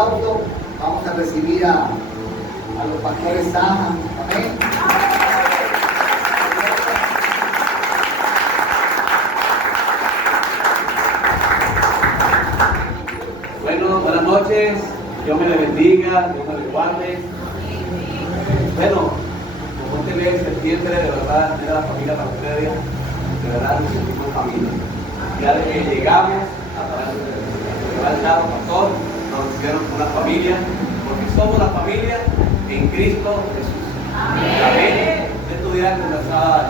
aplauso, vamos a recibir a los pastores Saja. Amén. Bueno, buenas noches, Dios me le bendiga, Dios me le guarde. Bueno, como este mes de septiembre, de verdad, de la familia Tragedia, de verdad nos sentimos familia. Ya de que llegamos al lado pastor, nos hicieron una familia, porque somos la familia en Cristo Jesús. Amén. Estos días que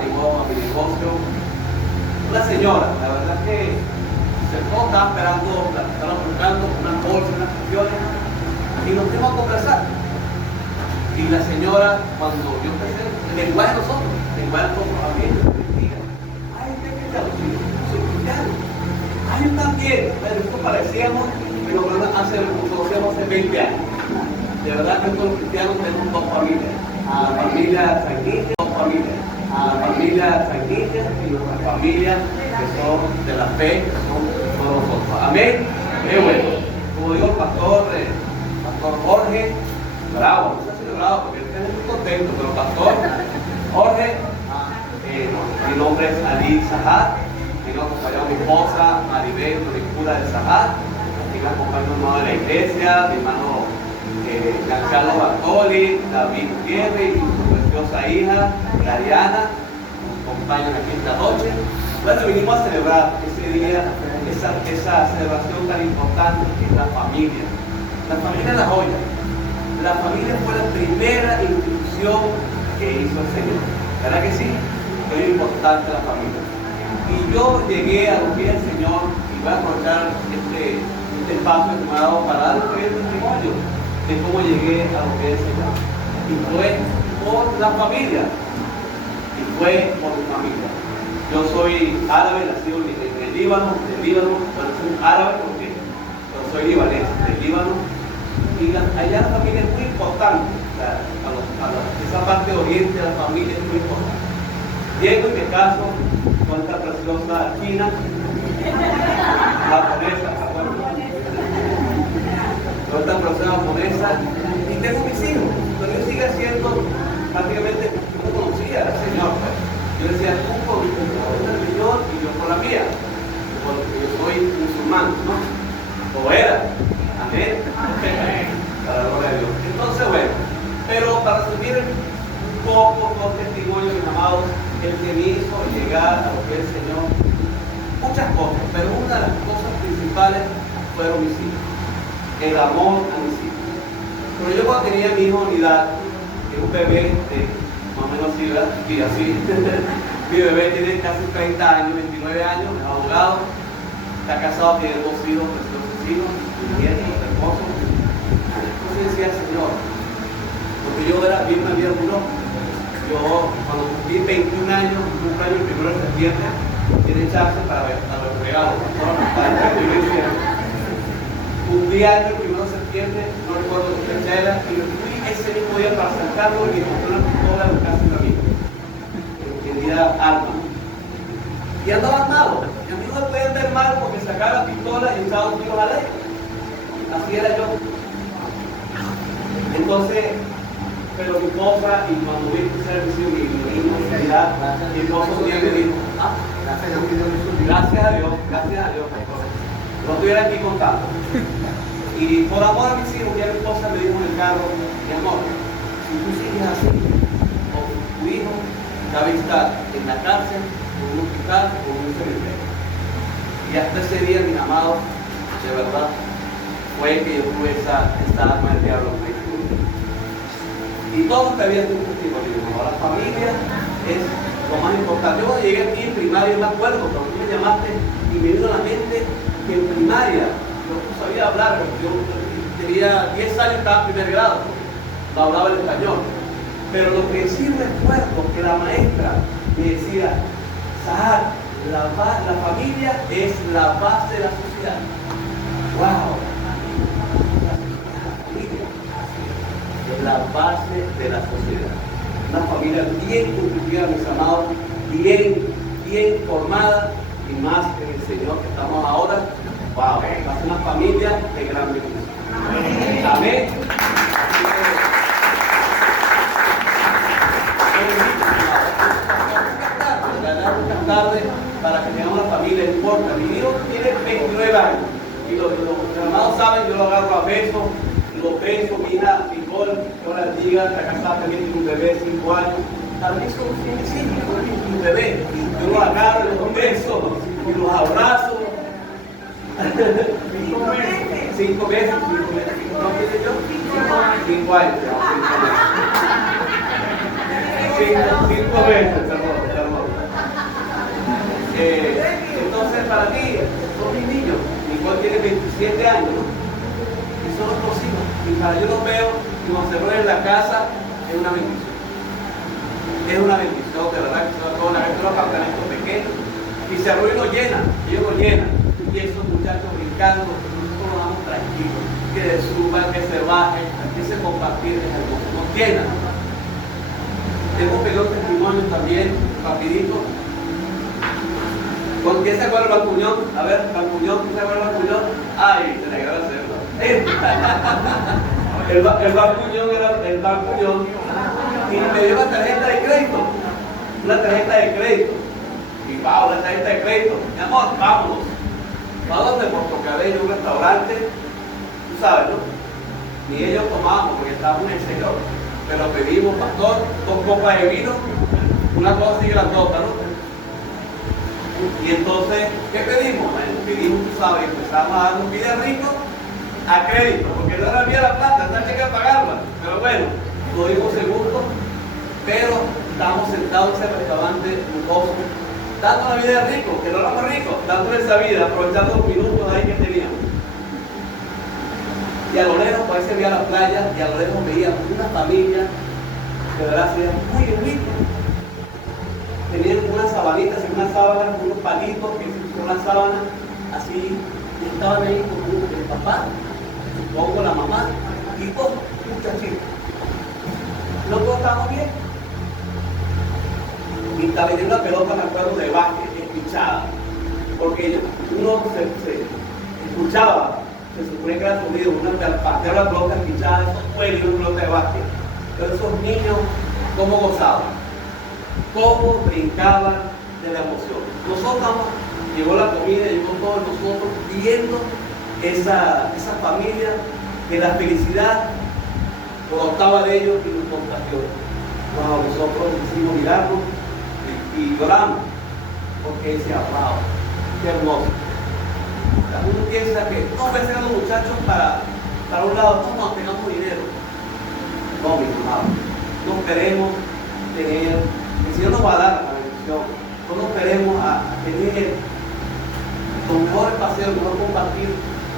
llegó a mi negocio una señora, la verdad que todos estaban esperando, estaban buscando unas bolsas, unas cuestiones, y nos fuimos a conversar. Y la señora, cuando yo empecé, el lenguaje de nosotros, el lenguaje de nosotros, amén, diga, ay, ¿usted qué tal? Soy cristiano. Ay, yo también. Pero nosotros parecíamos que nos conocíamos hace 20 años. De verdad que todos los cristianos tenemos dos familias. La familia sanguínea, dos familias. La familia sanguínea y nuestra familia que son de la fe, que son nosotros. Amén. Qué bueno. Como digo el pastor Jorge, bravo, no sé si es bravo, porque él está muy contento, pero pastor Jorge, mi nombre es Ali Zahar, y nos acompañó mi esposa Maribel, Toricura de Zahar, y me acompañó mi hermano de la iglesia, mi hermano Giancarlo Bartoli, David Gutiérrez y su preciosa hija, Dariana, nos acompañan aquí esta noche. Bueno, vinimos a celebrar ese día, esa celebración tan importante que es la familia. La familia es la joya. La familia fue la primera institución que hizo el Señor. ¿Verdad que sí? Es muy importante la familia. Y yo llegué a lo que es el Señor y voy a aprovechar este espacio que me ha dado para dar el testimonio de cómo llegué a lo que es el Señor. Y fue por la familia. Y fue por mi familia. Yo soy árabe, nacido en el Líbano, bueno, soy árabe porque yo soy libanés, del Líbano. Y allá la familia es muy importante, esa parte de oriente de la familia es muy importante. Llego y me caso con esta preciosa china, japonesa, con esta preciosa japonesa, y tengo mis hijos, pero yo sigo siendo prácticamente, no conocía al Señor. Yo decía, tú por una religión y yo por la mía, porque yo soy musulmán, ¿no? O era. Amén. Para la gloria de Dios. Entonces, bueno, pero para resumir un poco con testimonio, mis amados, el que me hizo llegar a lo que es el Señor, muchas cosas, pero una de las cosas principales fueron mis hijos, el amor a mis hijos. Pero yo cuando tenía mi hijo unidad, que es un bebé de más o menos así, ¿verdad? Y así, mi bebé tiene casi 30 años, 29 años, es abogado, está casado, tiene 2 hijos, 3 hijos, nietos, hermosos. Entonces decía, Señor, porque yo era bien una vida muy loca. Yo, cuando cumplí 21 años, cumpleaños el 1 de septiembre, tiene chance para los regalos. Cumplí años el 1 de septiembre, no recuerdo qué fecha era, y me fui ese mismo día para Santiago y me compré una pistola en casa de un amigo. Quería arma. Y andaba armado. Y a mí no me pueden ver mal porque sacaba la pistola y estaba un tiro a la ley. Así era yo. Entonces, pero mi esposa, y cuando vi el servicio, mi universidad, mi esposa un día me dijo, gracias a Dios, no estuviera aquí contando. Y por amor a mis hijos, ya mi esposa me dijo en el carro, mi amor, si tú sigues así, o tu hijo va a estar en la cárcel, en un hospital, o en un cementerio. Y hasta ese día, mis amados, de verdad, fue que yo tuve esta arma del diablo. Y todo que había un testimonio. La familia es lo más importante. Yo cuando llegué aquí en primaria, me acuerdo, cuando tú me llamaste y me vino a la mente que en primaria yo no sabía hablar, porque yo tenía 10 años, estaba en primer grado, no hablaba el español. Pero lo que sí recuerdo que la maestra me decía, Zahar, la familia es la base de la sociedad. ¡Wow! Es la base de la sociedad. Una familia bien constituida, mis amados, bien formada, y más en el Señor que estamos ahora. ¡Wow! Es una familia de gran bendición. agarro a besos, los besos, mi hija Nicole, que ahora diga, está casada también, tiene un bebé de 5 años. Para mí son un bebé. Yo los agarro, los besos y los abrazo. 5 meses. 5 meses. ¿No tiene yo? 5 años. 5 meses, perdón. Entonces, para mí, son mis niños. Nicole tiene 27 años, ¿no? Y son los hijos. Y para yo los veo y nos cerró en la casa, es una bendición. Es una bendición, de verdad, que se va toda la gente, los apartamentos pequeños. Y se arruina y lo llenan, ellos lo llenan. Y esos muchachos brincando, nosotros nos vamos tranquilos. Que suban, que se bajen, que se compartir, es hermoso. Nos llenan. Tengo un pequeño testimonio también, rapidito. ¿Con quién se acuerda el Balcuñón? A ver, Balcuñón, ¿quién se acuerda el Balcuñón? Ay, se le acaba de hacerlo. El Balcuñón era el Balcuñón. Y me dio una tarjeta de crédito. Una tarjeta de crédito. Y wow, una tarjeta de crédito. Mi amor, vámonos. Vamos de Puerto Cabello, un restaurante. Tú sabes, ¿no? Ni ellos tomamos porque estábamos en el Señor. Pero pedimos, pastor, 2 copas de vino. Una cosa así grandota, ¿no? Y entonces, ¿qué pedimos? Bueno, pedimos, tú sabes, empezamos a dar un video rico a crédito, porque no había la plata, no había que pagarla. Pero bueno, lo dimos segundo, pero estábamos sentados en ese restaurante lujoso, dando la vida de rico, que no éramos ricos, dando esa vida, aprovechando los minutos ahí que teníamos. Y a lo lejos, pues se veía la playa, y a lo lejos veíamos una familia que de verdad se veía muy bonita. Tenían unas sabanitas, una sábana, unos palitos, que hicieron una sábana, así, y estaban ahí con el papá, supongo la mamá, y 2 muchachitos. No todos estábamos bien. Y estaba vendiendo una pelota, me acuerdo, de básquet, escuchada. Porque uno se escuchaba, se supone que era sonido, una pateaba la pelota escuchada, esos pueblos, una pelota de básquet. Pero esos niños, ¿cómo gozaban? Cómo brincaban de la emoción. Nosotros llegó la comida, llegó todos nosotros viendo esa familia, que la felicidad brotaba de ellos y nos contagió. Cuando nosotros decidimos mirarnos y lloramos, porque decía, wow, qué hermoso. Uno piensa que no veces a los muchachos para un lado, no tengamos dinero. No, mi amado, no queremos tener. El Señor nos va a dar la bendición. No nos esperemos a tener los mejores paseos, mejor compartir.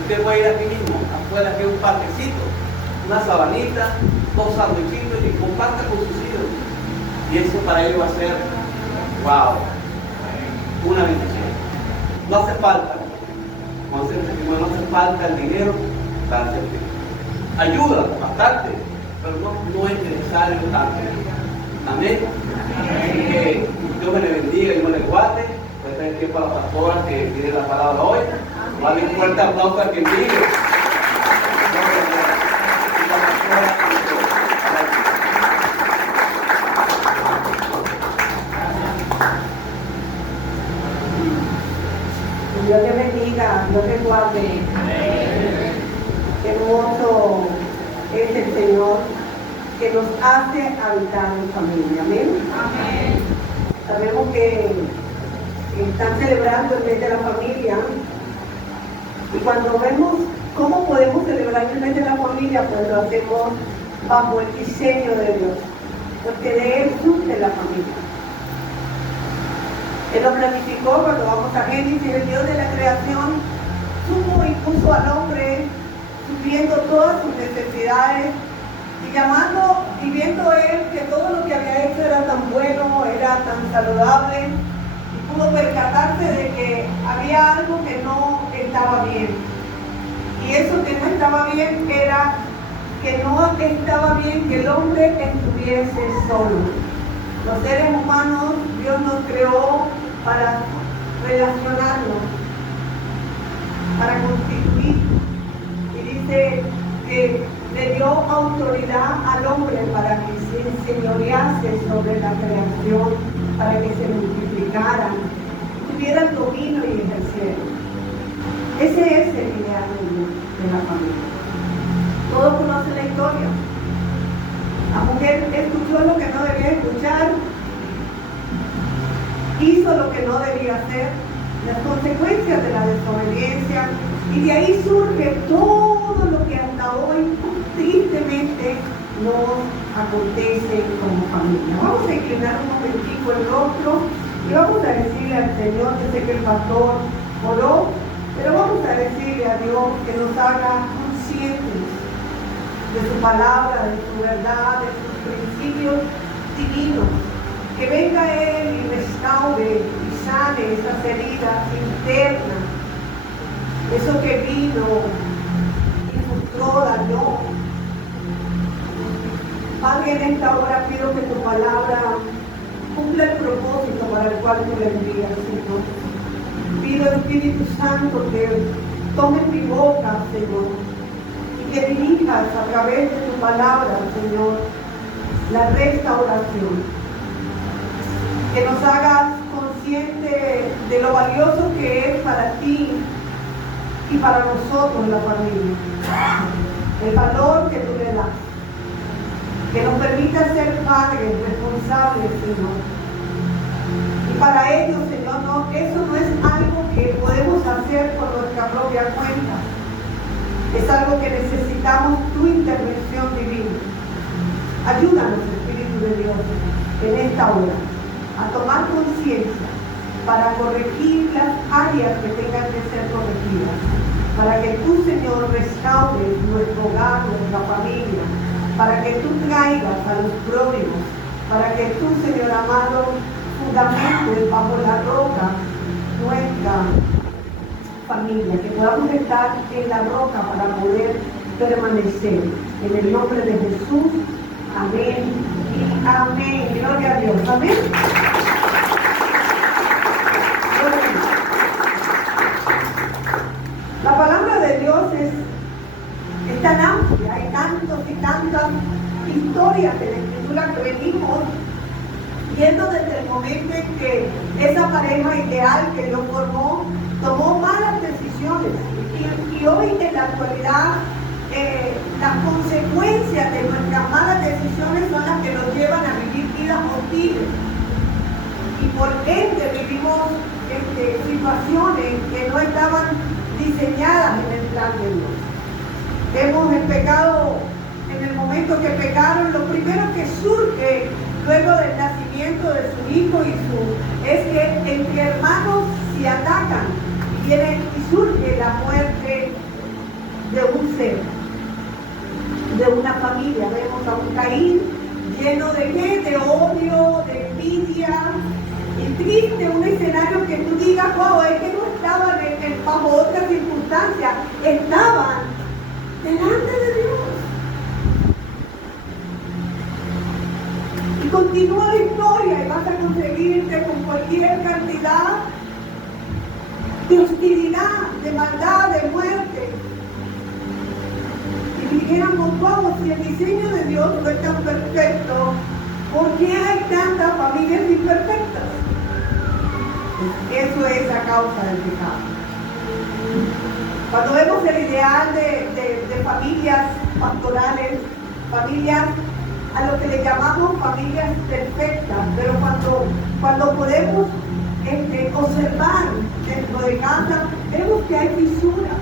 Usted puede ir aquí mismo, afuera, aquí un parquecito, una sabanita, 2 sandwichitos y comparta con sus hijos. Y eso para ellos va a ser, wow, una bendición. No hace falta, no hace falta el dinero para hacer bien. Ayuda bastante, pero no es necesario tanto. Amén. Así que Dios me le bendiga y Dios me le guarde. Este es el tiempo a la pastora que tiene la palabra hoy. Vale un fuerte aplauso a quien vive. Dios te bendiga, Dios te guarde. Qué hermoso es el Señor que nos hace habitar en familia. Amén. Amén. Sabemos que están celebrando el mes de la familia. Y cuando vemos cómo podemos celebrar el mes de la familia, pues lo hacemos bajo el diseño de Dios. Porque de Él surge la familia. Él lo planificó cuando vamos a Génesis, el Dios de la creación supo y puso al hombre supliendo todas sus necesidades y llamando y viendo él que todo lo que había hecho era tan bueno, era tan saludable, y pudo percatarse de que había algo que no estaba bien. Y eso que no estaba bien era que no estaba bien que el hombre estuviese solo. Los seres humanos, Dios nos creó para relacionarnos, para constituir. Y dice que le dio autoridad al hombre para que se enseñorease sobre la creación, para que se multiplicaran, tuvieran dominio y ejercieran. Ese es el ideal de Dios, de la familia. Todos conocen la historia. La mujer escuchó lo que no debía escuchar, hizo lo que no debía hacer, las consecuencias de la desobediencia, y de ahí surge todo lo que hasta hoy tristemente nos acontece como familia. Vamos a inclinar un momentico el rostro y vamos a decirle al Señor, yo sé que el pastor oró, pero vamos a decirle a Dios que nos haga conscientes de su palabra, de su verdad, de sus principios divinos. Que venga Él y restaure y sane esas heridas internas, eso que vino y frustró, dañó. Padre, en esta hora pido que tu palabra cumpla el propósito para el cual tú la envías, Señor. Pido, Espíritu Santo, que tomes mi boca, Señor, y que dirijas a través de tu palabra, Señor, la restauración. Que nos hagas conscientes de lo valioso que es para ti y para nosotros la familia. El valor que tú le das. Que nos permita ser padres responsables, Señor. Y para ello, Señor, eso no es algo que podemos hacer por nuestra propia cuenta. Es algo que necesitamos tu intervención divina. Ayúdanos, Espíritu de Dios, en esta hora, a tomar conciencia para corregir las áreas que tengan que ser corregidas. Para que tú, Señor, restaures nuestro hogar, nuestra familia. Para que tú traigas a los prójimos. Para que tú, Señor amado, fundamentes bajo la roca nuestra familia, que podamos estar en la roca para poder permanecer. En el nombre de Jesús, amén y amén. Gloria a Dios. Amén. La palabra de Dios es tan amplia, hay tantos y tantas historias de la Escritura que venimos viendo desde el momento en que esa pareja ideal que Dios formó tomó malas decisiones y hoy en la actualidad las consecuencias de nuestras malas decisiones son las que nos llevan a vivir vidas hostiles y por ende vivimos situaciones que no estaban diseñadas en el plan de Dios. Vemos el pecado en el momento que pecaron, lo primero que surge luego del nacimiento de su hijo es que entre hermanos se atacan y surge la muerte de un ser, de una familia. Vemos a un Caín lleno de ¿qué? De odio, de envidia, y triste, un escenario que tú digas, wow, es que no estaban bajo otras circunstancias, estaban delante de Dios. Y continúa la historia y vas a conseguirte con cualquier cantidad de hostilidad, de maldad, de muerte. Y dijéramos, wow, si el diseño de Dios no es tan perfecto, ¿por qué hay tantas familias imperfectas? Pues eso es a causa del pecado. Cuando vemos el ideal de familias pastorales, familias a lo que le llamamos familias perfectas, pero cuando podemos observar dentro de casa, vemos que hay fisuras,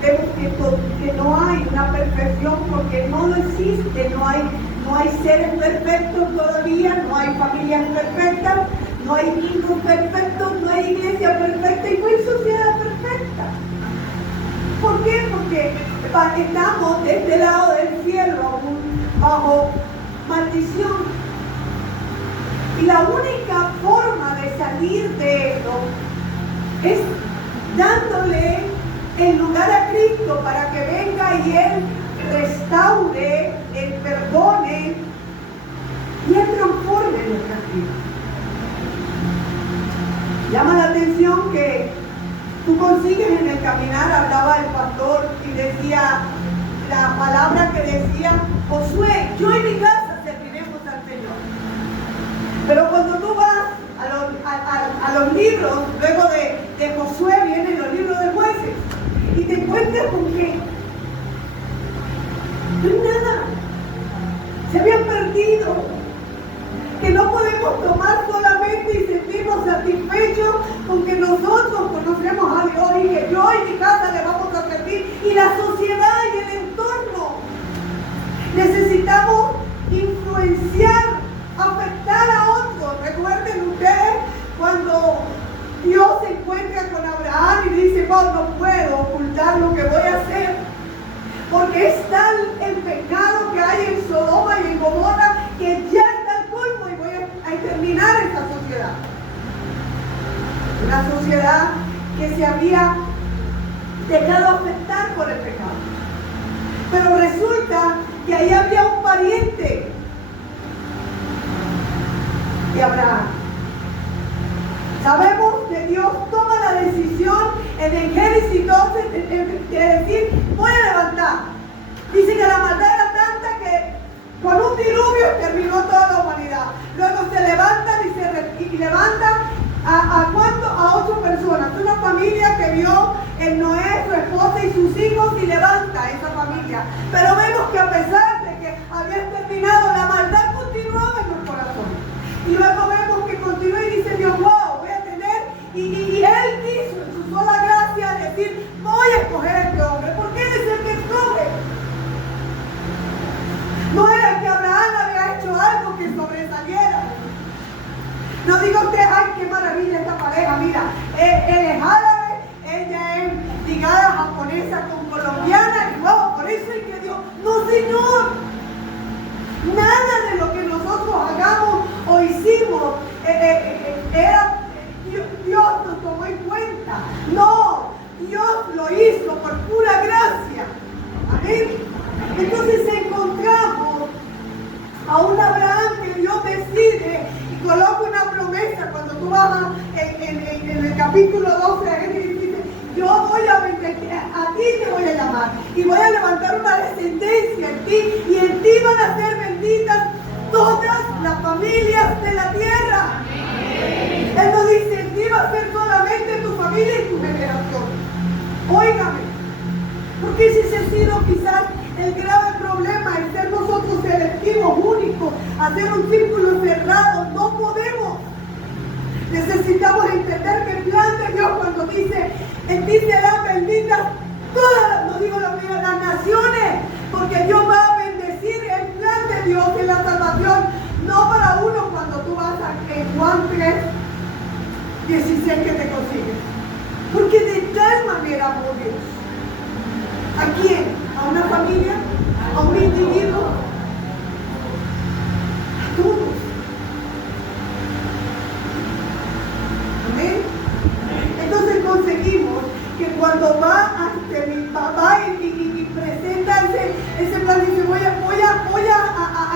vemos que no hay una perfección porque no lo existe, no hay seres perfectos todavía, no hay familias perfectas, no hay hijos perfectos, no hay iglesia perfecta y no hay sociedad perfecta. ¿Por qué? Porque estamos de este lado del cielo bajo maldición. Y la única forma de salir de esto es dándole el lugar a Cristo para que venga y Él restaure, Él perdone y Él transforme nuestras vidas. Llama la atención que tú consigues en el caminar, hablaba el pastor y decía la palabra que decía Josué, yo en mi casa serviremos al Señor. Pero cuando tú vas a los libros, luego de Josué vienen los libros de Jueces y te encuentras con que No hay nada. Se habían perdido. Que no podemos tomar solamente y sentirnos satisfechos con que nosotros conocemos a Dios y que yo y mi casa le vamos a servir, y la sociedad y el entorno. Necesitamos influenciar, afectar a otros. Recuerden ustedes cuando Dios se encuentra con Abraham y dice: oh, no puedo ocultar lo que voy a hacer, porque es tal el pecado que hay en Sodoma y en Gomorra que ya está al colmo y voy a exterminar esta sociedad. Una sociedad que se había dejado afectar por el pecado. Pero resulta que ahí había un pariente de Abraham. Sabemos que Dios toma la decisión en el Génesis 12 de decir: voy a levantar. Dice que la maldad era tanta que con un diluvio exterminó toda la humanidad. Luego se levantan y levantan a 8 personas. Una familia que vio en Noé, su esposa y sus hijos, y levanta esa familia. Pero vemos que a pesar de que había exterminado, la maldad continuaba en los corazones. Y luego vemos que continúa y dice Dios: wow, voy a tener. Y Él quiso en su sola gracia decir: voy a escoger a este hombre, porque Él es el que escoge. No era que Abraham había hecho algo que sobresaliera. No diga usted: ay, qué maravilla esta pareja, mira, él es árabe, ella es ligada japonesa con colombiana, y wow, por eso es que Dios. No, Señor. Nada de lo que nosotros hagamos o hicimos Dios nos tomó en cuenta. No, Dios lo hizo por pura gracia. Amén. Entonces encontramos a un Abraham que Dios decide y coloca una promesa. Cuando tú vas en el capítulo 12 de Génesis, dice: yo voy a bendecir, a ti te voy a llamar y voy a levantar una descendencia en ti, y en ti van a ser benditas todas las familias de la tierra. Amén. Él no dice: en ti va a ser solamente tu familia y tu generación. Óigame, porque ese ha sido quizás el grave problema, el ser nosotros selectivos, únicos, hacer un círculo cerrado. No podemos. Necesitamos entender que el plan de Dios, cuando dice: en ti serán benditas todas, no digo las naciones, porque Dios va a bendecir. El plan de Dios en la salvación, no para uno. Cuando tú vas en Juan 3, 16 que te consigues, porque de tal manera amó Dios. ¿A quién? ¿A una familia? ¿A un individuo? A todos. Amén. Entonces conseguimos que cuando va y presenta ese plan, dice: voy a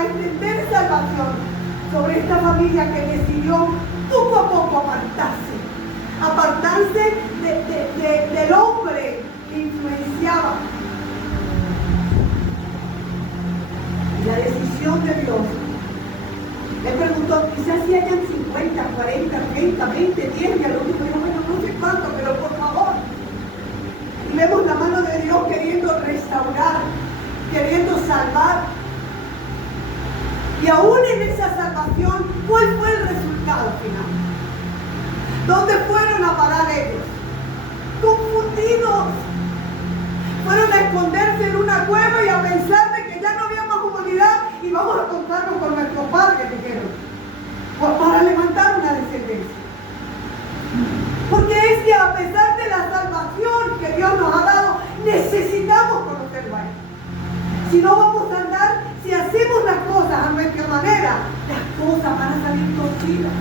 extender salvación sobre esta familia que decidió poco a poco apartarse del hombre que influenciaba. La decisión de Dios. Él preguntó: quizás si hayan 50, 40, 30, 20, 10, y al último dijo: bueno, no sé cuánto, pero por favor. Y vemos la mano de Dios queriendo restaurar, queriendo salvar. Y aún en esa salvación, ¿cuál fue el resultado final? ¿Dónde fueron a parar ellos? Confundidos. Fueron a esconderse en una cueva y a pensar de que ya no había más humanidad y vamos a contarnos con nuestros padres, dijeron, para levantar una descendencia. Porque es que a pesar de la salvación que Dios nos ha dado, necesitamos conocerlo a Él. Si no vamos a andar, si hacemos las cosas a nuestra manera, las cosas van a salir torcidas.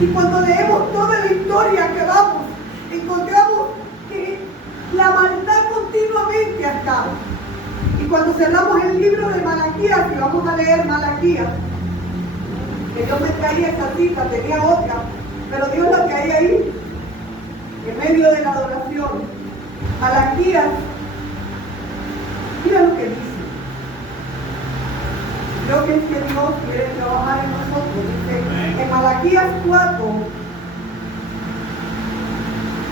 Y cuando leemos toda la historia que vamos, encontramos que la maldad continuamente ha estado. Y cuando cerramos el libro de Malaquías, y vamos a leer Malaquías, que Dios me traía esta cita, tenía otra, pero Dios la traía ahí, en medio de la adoración. Malaquías, mira lo que dice. Creo que es que Dios quiere trabajar en nosotros. Dice en Malaquías 4,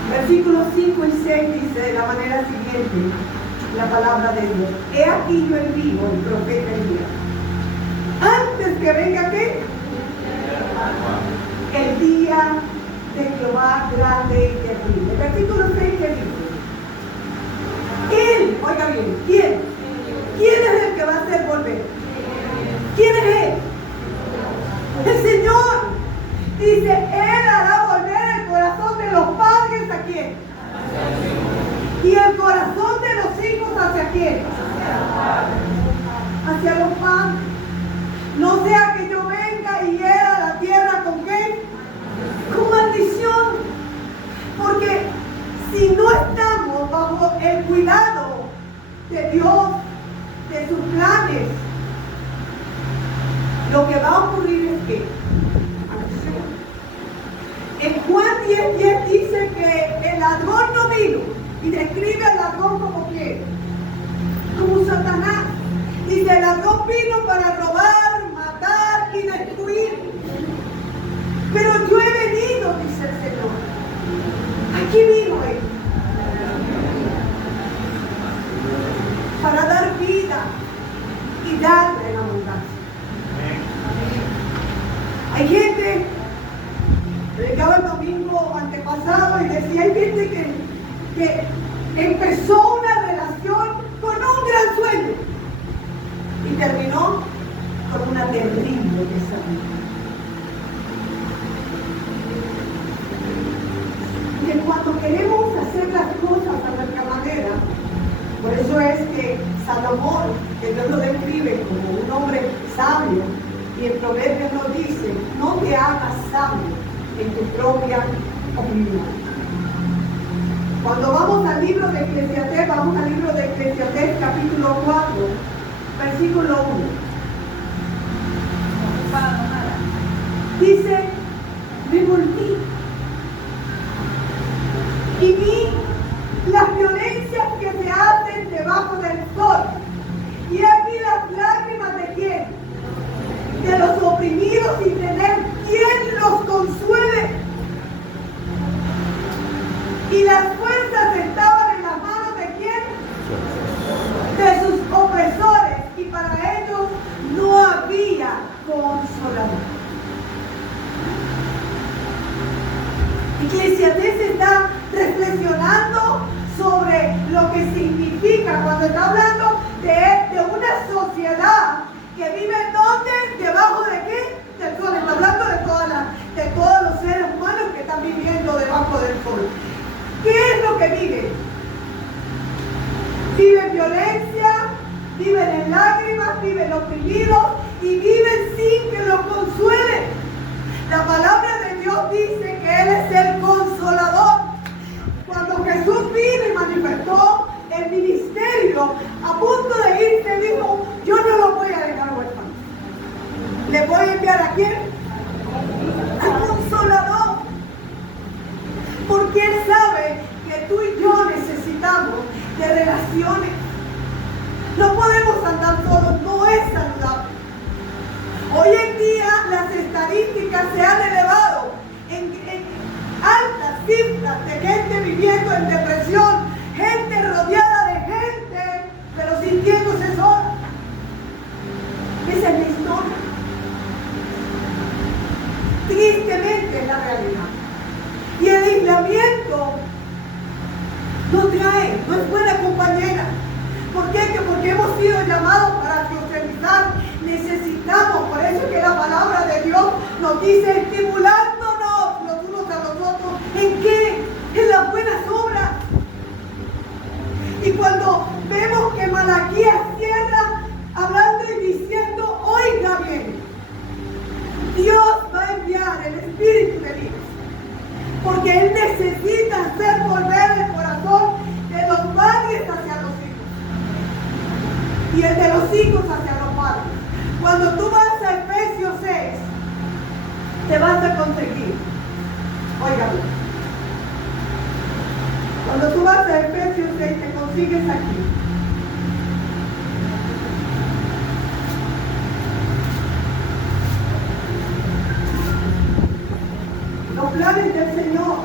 versículos 5 y 6, dice de la manera siguiente: la palabra de Dios. He aquí yo envío el profeta Elías. Antes que venga, ¿qué? El día de Jehová grande y terrible. Versículo 6 que dice: Él, oiga bien, ¿quién? ¿Quién es el que va a hacer volver? ¿Quién es Él? El Señor. Dice, Él hará volver el corazón de los padres ¿a quién? Y el corazón de los hijos ¿hacia quién? Hacia los padres. No sea que yo venga y hiera la tierra ¿con qué? Con maldición. Porque si no estamos bajo el cuidado de Dios, de sus planes, lo que va a ocurrir es que en Juan 10:10 dice que el ladrón no vino, y describe al ladrón como quién, como Satanás. Dice, el ladrón vino para robar, matar y destruir. Pero yo he venido, dice el Señor. Aquí vino Él. Para dar vida y darla en abundancia. Hay gente, predicaba el domingo antepasado y decía, hay gente que empezó una relación con un gran sueño y terminó con una terrible pesadilla. Y cuando queremos hacer las cosas a nuestra manera, por eso es que Salomón, que Dios lo describe como un hombre sabio, y en Proverbios nos dice, no te hagas sabio en tu propia opinión. Cuando vamos al libro de Eclesiastés, vamos al libro de Eclesiastés capítulo 4, versículo 1. Dice, me volví y vi las violencias que se hacen debajo del sol. Y aquí las lágrimas de quién? De los oprimidos sin tener quien los consuele. Y las fuerzas estaban en las manos de quién? De sus opresores. Y para ellos no había consolador. Eclesiastés está reflexionando sobre lo que significa cuando está hablando de una sociedad que vive ¿dónde? ¿Debajo de qué? Del sol. Está hablando de todos los seres humanos que están viviendo debajo del sol. ¿Qué es lo que viven? Viven violencia, viven en lágrimas, viven oprimidos y viven sin que los consuelen. La palabra de Dios dice que Él es el consolador. Cuando Jesús vino y manifestó el ministerio, a punto de irse, dijo, yo no lo voy a dejar huérfano. ¿Le voy a enviar a quién? Al consolador. Porque Él sabe que tú y yo necesitamos de relaciones. No podemos andar solos, no es saludable. Hoy en día las estadísticas se han elevado en altas cifras de gente viviendo en depresión, gente rodeada de gente, pero sintiéndose sola. Esa es la historia. Tristemente es la realidad. Y el aislamiento no es buena compañera. ¿Por qué? Porque hemos sido llamados para socializar. Necesitamos, por eso es que la palabra de Dios nos dice estimulándonos los unos a los otros. ¿En qué? En las buenas obras. Y cuando vemos que Malaquías cierra hablando y diciendo, oiga bien, Dios va a enviar el Espíritu de Dios. Porque Él necesita hacer volver el corazón de los padres hacia los hijos. Y el de los hijos hacia los padres. Cuando tú vas a Efesios 6, te vas a conseguir. Óigame. Cuando tú vas a Efesios 6, te consigues aquí. Los planes del Señor.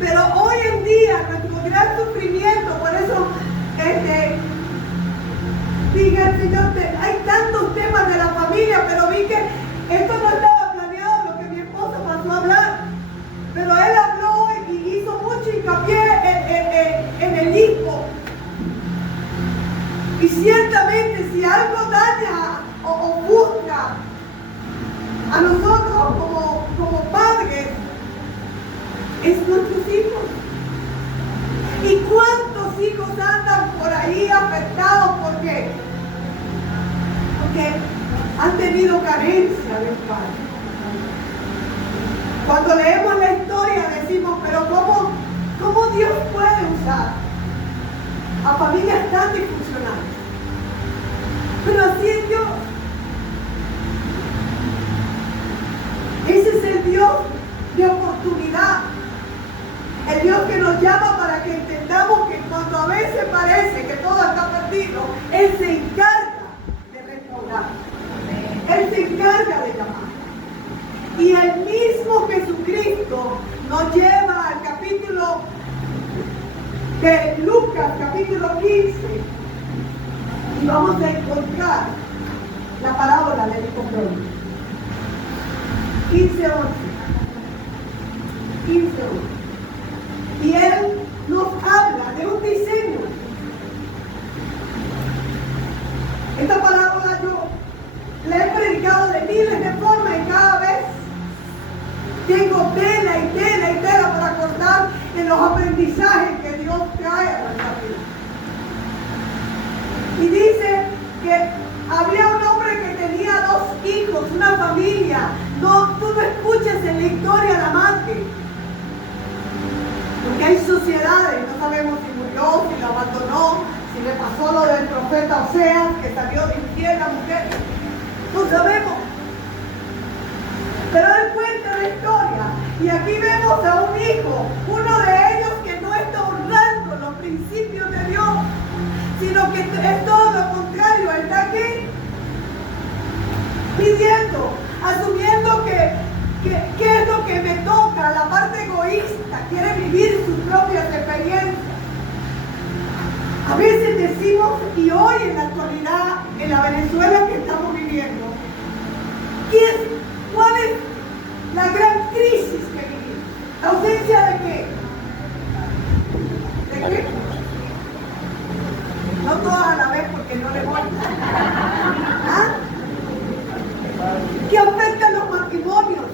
Pero hoy en día, nuestro gran sufrimiento, por eso diga el Señor, hay tantos temas de la familia, pero vi que esto no estaba planeado, lo que mi esposo pasó a hablar. Pero él habló y hizo mucho hincapié en el hijo. Y ciertamente si algo daña o busca a nosotros como padres, es nuestros hijos. ¿Y cuántos hijos andan por ahí afectados? Porque han tenido carencia del padre. Cuando leemos la historia decimos, pero ¿cómo Dios puede usar a familias tan disfuncionales? Pero así es Dios. Ese es el Dios de oportunidad. El Dios que nos llama para que entendamos que cuando a veces parece que todo está perdido, Él se encarga de restaurar. Él se encarga de llamar. Y el mismo Jesucristo nos lleva al capítulo de Lucas, capítulo 15, y vamos a encontrar la parábola del hijo pródigo. 15:11. Y Él nos habla de un diseño. Esta parábola yo la he predicado de miles de formas y cada vez tengo tela y tela y tela para cortar en los aprendizajes que Dios trae a nuestra vida. Y dice que había un hombre que tenía 2 hijos, una familia. No, tú no escuches en la historia a la madre, porque hay sociedades, no sabemos si murió, si lo abandonó, si le pasó lo del profeta Oseas, que salió de infiel la mujer. No sabemos. Pero él cuenta la historia. Y aquí vemos a un hijo, uno de ellos que no está honrando los principios de Dios, sino que es todo lo contrario. Él está aquí pidiendo, asumiendo que es lo que me toca, la parte egoísta, quiere vivir sus propias experiencias. A veces decimos, y hoy en la actualidad, en la Venezuela que estamos viviendo, ¿cuál es la gran crisis que vivimos? ¿Ausencia de qué? ¿De qué? No todas a la vez porque no le voy. ¿Ah? ¿Qué afecta a los matrimonios?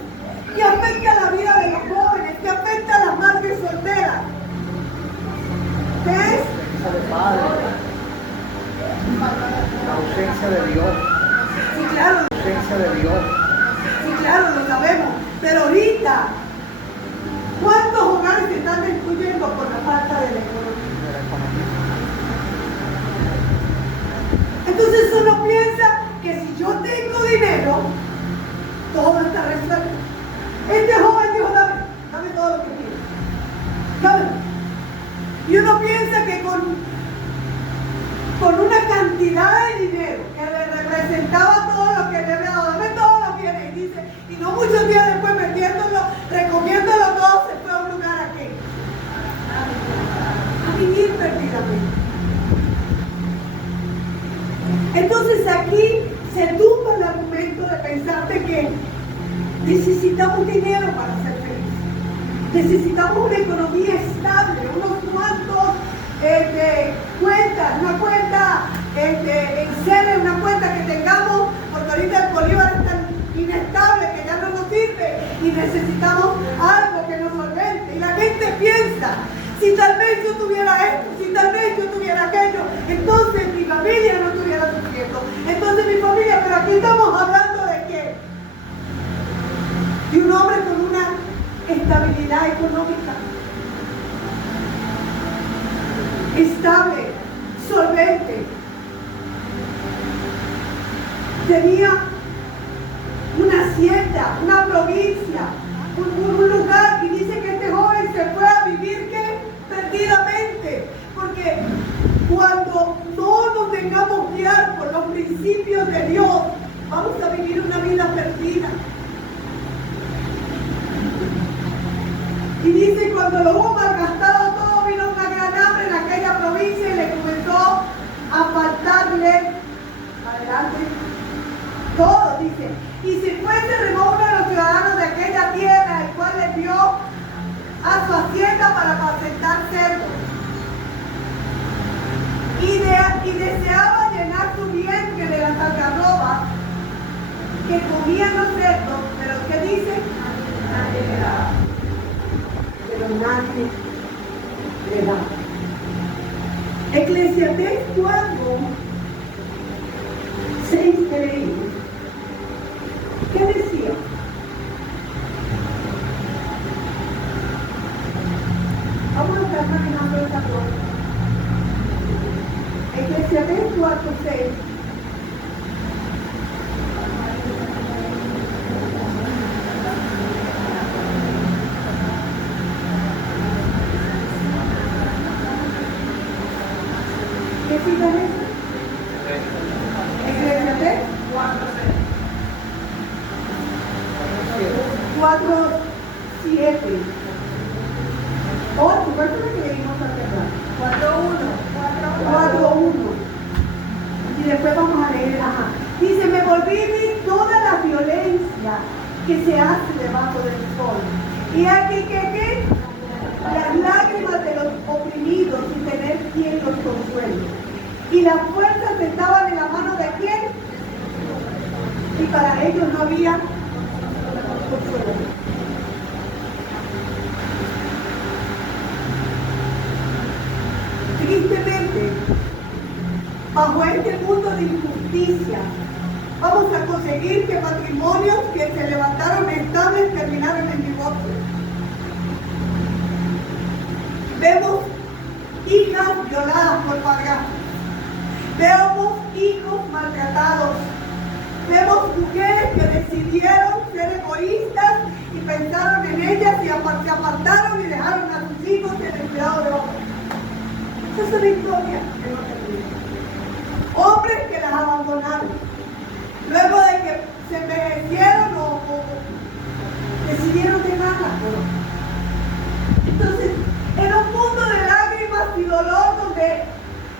¿Qué afecta a la vida de los jóvenes? ¿Qué afecta a las madres solteras? ¿Qué es? La ausencia de Dios. Sí, claro. La ausencia de Dios. Sí, claro, lo sabemos. Pero ahorita, ¿cuántos hogares se están destruyendo por la falta de la economía? Entonces uno piensa que si yo tengo dinero, todo está resuelto. Este joven dijo, dame todo lo que quieras. Dámelo. Y uno piensa que con una cantidad de dinero que le representaba todo lo que le había dado, dame todo lo que viene, y dice, y no muchos días después metiéndolo, recogiéndolo todo, se fue a un lugar aquí. A vivir perdidamente. Entonces aquí se tumba el argumento de pensar de que necesitamos dinero para ser felices. Necesitamos una economía estable, unos cuantos cuentas, una cuenta en serie, una cuenta que tengamos, porque ahorita el bolívar es tan inestable que ya no nos sirve y necesitamos algo que nos solvente. Y la gente piensa, si tal vez yo tuviera esto, si tal vez yo tuviera aquello, entonces mi familia no estuviera sufriendo. Entonces mi familia, pero aquí estamos hablando de qué? De un hombre con una estabilidad económica. Estable, solvente. Tenía una hacienda, una provincia, un lugar, y dice que este joven se fue a vivir ¿qué? Perdidamente, porque cuando no nos dejamos guiar por los principios de Dios, vamos a vivir una vida perdida. Y dice cuando cuando lo hubo malgastado todo, vino una gran hambre en aquella provincia y le comenzó a faltarle, adelante, todo, dice. Y si fuese removido a los ciudadanos de aquella tierra, el cual les dio a su hacienda para apacentar cerdos. Y deseaba llenar su vientre de las algarrobas que comían los cerdos, pero ¿qué dice? Nadie le daba. Pero nadie le daba. Eclesiastés 4, 6, 3. ¿Qué decía? Vamos a estar manejando esta cosa. Eclesiastés 4, 6. ¿Qué cita es esa? Eclesiastés 4, 7. 8, ¿cuál fue lo que leímos hace rato? 4, 1. Y después vamos a leer, Dice, me volví y vi toda la violencia que se hace debajo del sol. Y aquí que las lágrimas de los oprimidos sin tener quien los consuele. Y las fuerzas estaban en la mano de quién. Y para ellos no había consuelo. Tristemente, bajo este mundo de injusticia, vamos a conseguir que matrimonios que se levantaron estables terminaron en divorcio. Vemos hijas violadas por padrastros. Vemos hijos maltratados. Vemos mujeres que decidieron ser egoístas y pensaron en ellas y se apartaron y dejaron a sus hijos en el cuidado de hombres. Esa es una historia que no termina. Hombres que las abandonaron. Luego de que se envejecieron o decidieron dejarlas. Entonces, en un mundo de lágrimas y dolor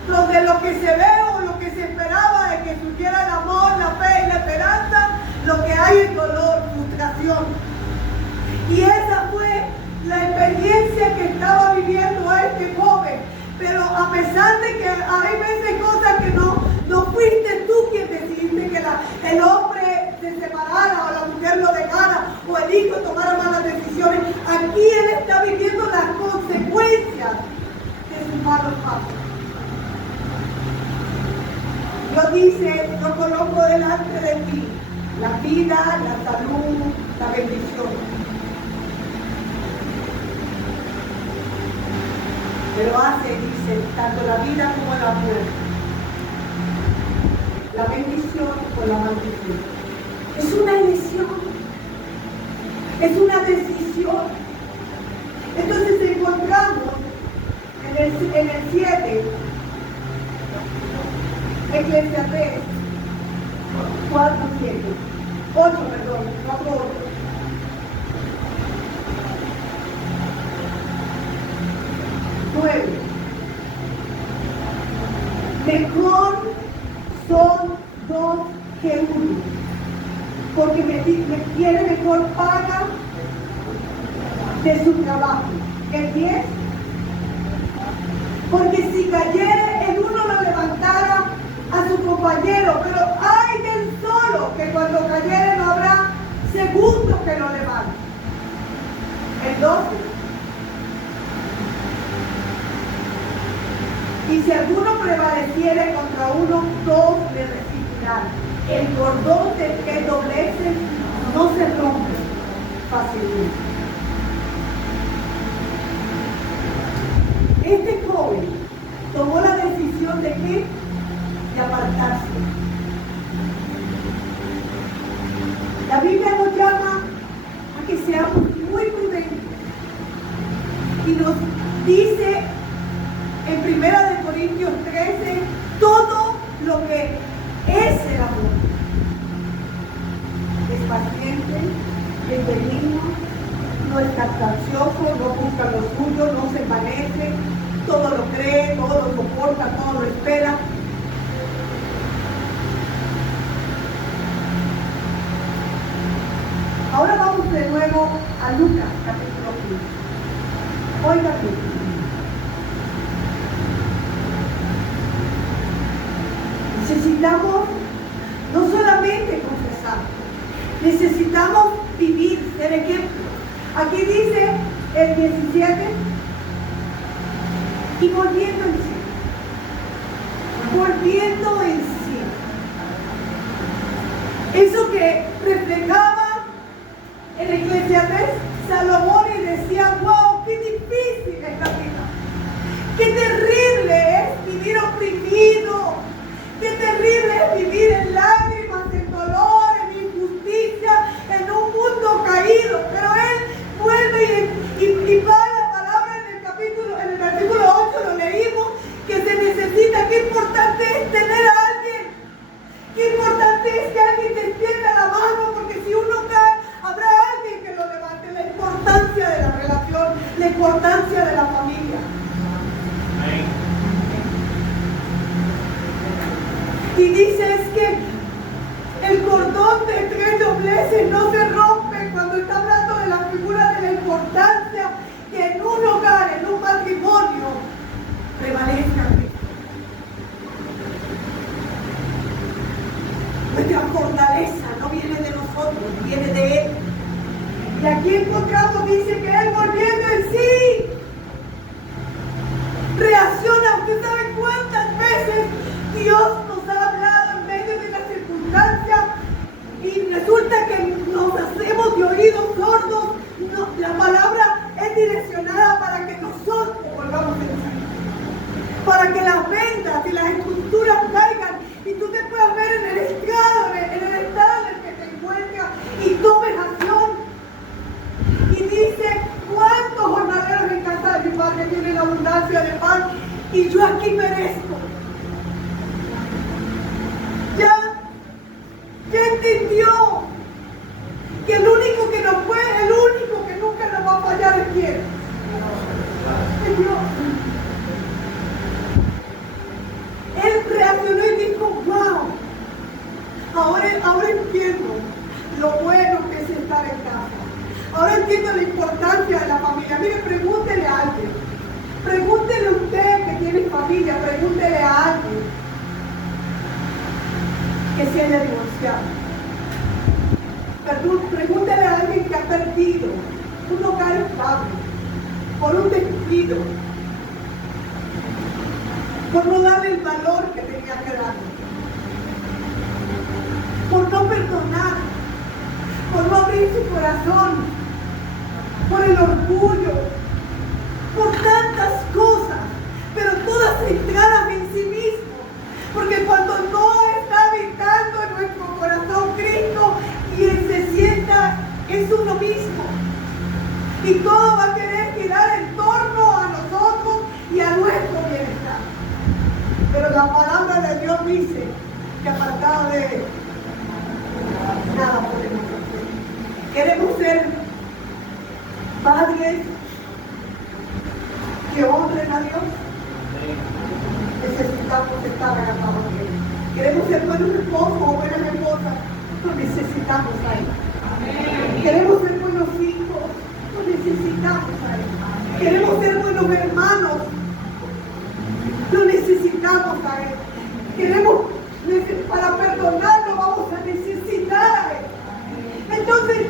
donde lo que se ve o lo que se esperaba de que surgiera el amor, la fe y la esperanza, lo que hay es dolor, frustración. Y esa fue la experiencia que estaba viviendo este joven. Pero a pesar de que hay veces cosas que no fuiste tú quien decidiste que el hombre se separara o la mujer lo dejara o el hijo tomara malas decisiones, aquí él está viviendo las consecuencias de sus malos pasos. Dios dice, yo coloco delante de ti la vida, la salud, la bendición. Pero dice, tanto la vida como la muerte, la bendición o la maldición. Es una elección, es una decisión. Entonces encontramos en el 7, Eclesiastés 4, 7, 8, perdón, 4, 8. Mejor son dos que uno, porque me tiene mejor paga de su trabajo. El 10, porque si cayere el uno lo levantara a su compañero, pero ay del solo que cuando cayere no habrá segundo que lo levante. El 12. Y si alguno prevaleciere contra uno, dos le resistirán. El cordón del que doblece no se rompe fácilmente. Este joven tomó la decisión de qué? De apartarse. La Biblia nos llama a que seamos muy prudentes y nos dice en 1 Corintios 13 todo lo que es el amor. Es paciente, es benigno, no es capcioso, no busca lo suyo, guarda, todo lo espera. Ahora vamos de nuevo a Lucas, capítulo 15. Oiga bien. Necesitamos no solamente confesar, necesitamos vivir, ser ejemplo. Aquí dice el 17, y volviendo en sí. Volviendo en sí. Eso que reflejaba en Eclesiastés Salomón y decía, wow, qué difícil es la vida. Qué terrible es vivir oprimido. Qué terrible es vivir en lágrimas, en dolor, en injusticia, en un mundo caído. Pero él vuelve y va a la palabra en el versículo 8 lo leímos, que se necesita. Qué importante es tener a alguien. Qué importante es que alguien te extienda la mano, porque si uno cae, habrá alguien que lo levante. La importancia de la relación, la importancia de la familia. Y dice es que el cordón de tres dobleces no se rompe cuando está hablando de la figura de la importancia que en un hogar, en un matrimonio, prevalezca Cristo. Nuestra fortaleza no viene de nosotros, viene de Él. Y aquí encontramos, dice que Él volviendo en sí, reacciona. ¿Usted sabe cuántas veces Dios nos ha hablado en medio de la circunstancia y resulta que nos hacemos de oídos sordos? No, la palabra es direccionada para que nosotros volvamos en sí, para que las vendas y las estructuras caigan y tú te puedas ver en el estado en el que te encuentras y tomes acción. Y dice, ¿cuántos jornaleros en casa de mi padre tienen abundancia de pan y yo aquí merezco? Ya entendió que el único que nos puede, el único que nunca nos va a fallar es quién. Es Dios. Él reaccionó y dijo, wow, ahora entiendo lo bueno que es estar en casa. Ahora entiendo la importancia de la familia. Mire, pregúntele a alguien. Pregúntele a usted que tiene familia, pregúntele a alguien que se haya divorciado. Pregúntele a alguien que ha perdido un hogar estable por un descuido, por no darle el valor que tenía que darle, por no perdonar, por no abrir su corazón, por el orgullo, por tantas cosas, pero todas centradas en sí mismo. Porque cuando no está habitando en nuestro corazón Cristo y Él se sienta, es uno mismo. Y todo va a querer girar en torno a nosotros y a nuestro bienestar. Pero la palabra de Dios dice que apartado de Él, nada podemos hacer. Queremos ser padres que honren a Dios. Necesitamos estar agazados de Él. Queremos ser buenos esposos o buenas esposas, lo necesitamos a Él. Queremos ser buenos hijos, lo necesitamos a Él. Queremos ser buenos hermanos, lo necesitamos a Él. Queremos, para perdonarlo vamos a necesitar a Él. Entonces,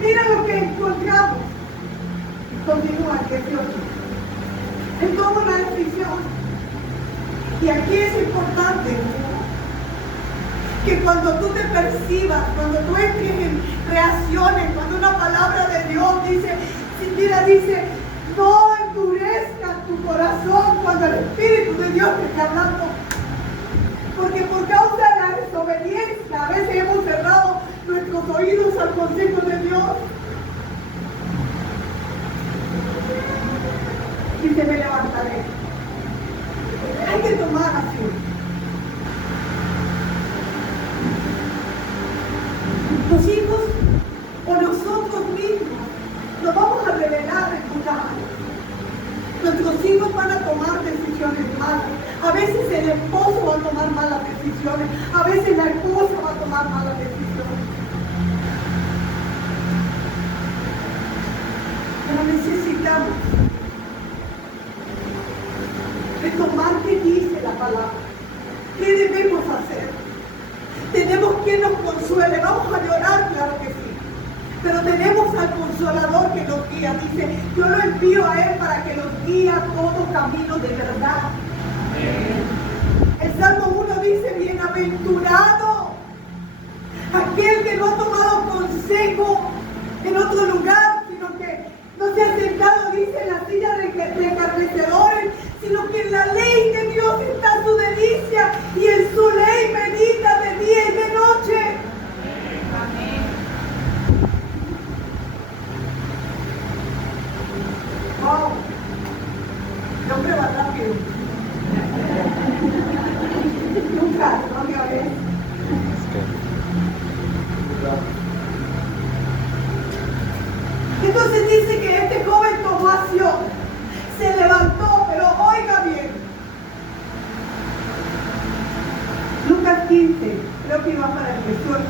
mira lo que encontramos. Continúa el 18. Él toma una decisión. Y aquí es importante que cuando tú te percibas, cuando tú entres en reacciones, cuando una palabra de Dios dice, no endurezcas tu corazón cuando el Espíritu de Dios te está hablando. Porque por causa de la desobediencia, a veces hemos cerrado nuestros oídos al consejo de Dios. Dice, me levantaré. Hay que tomar acción. Los hijos o nosotros mismos nos vamos a revelar en tu casa. Nuestros hijos van a tomar decisiones malas. A veces el esposo va a tomar malas decisiones. A veces la esposa va a tomar malas decisiones. Pero necesitamos retomar qué dice la palabra. ¿Qué debemos hacer? Tenemos quien nos consuele. Vamos a llorar, claro que sí. Pero tenemos al Consolador que nos guía. Dice, yo lo envío a Él para que nos guíe a todo camino de verdad. El Salmo 1 dice, bienaventurado aquel que no ha tomado consejo en otro lugar, sino que no se ha sentado, dice, en la silla de escarnecedores, sino que en la ley de Dios está su delicia y en su ley medita de día y de noche. Amén. Wow, el hombre va rápido. Nunca, no me oyes. Entonces dice que este joven tomó acción, se levantó, pero oiga bien. Lucas 15, creo que iba para el 18.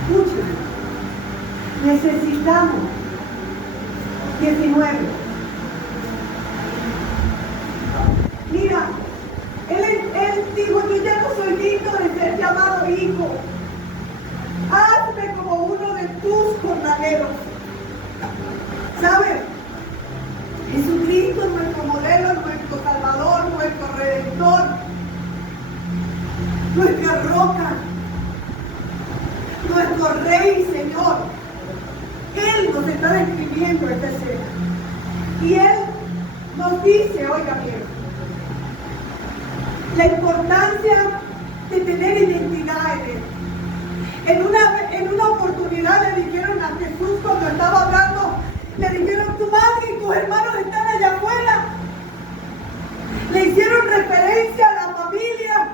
Escúchenme. Necesitamos 19. Mira, él dijo, yo ya no soy digno de ser llamado hijo. Hazme como uno de tus jornaleros. ¿Sabes? Jesucristo es nuestro modelo, nuestro Salvador, nuestro Redentor, nuestra roca, nuestro Rey y Señor. Él nos está describiendo esta escena. Y Él nos dice, oiga bien, la importancia de tener identidad en Él. En una oportunidad le dijeron a Jesús cuando estaba hablando, le dijeron, tu madre y tus hermanos están allá afuera. Le hicieron referencia a la familia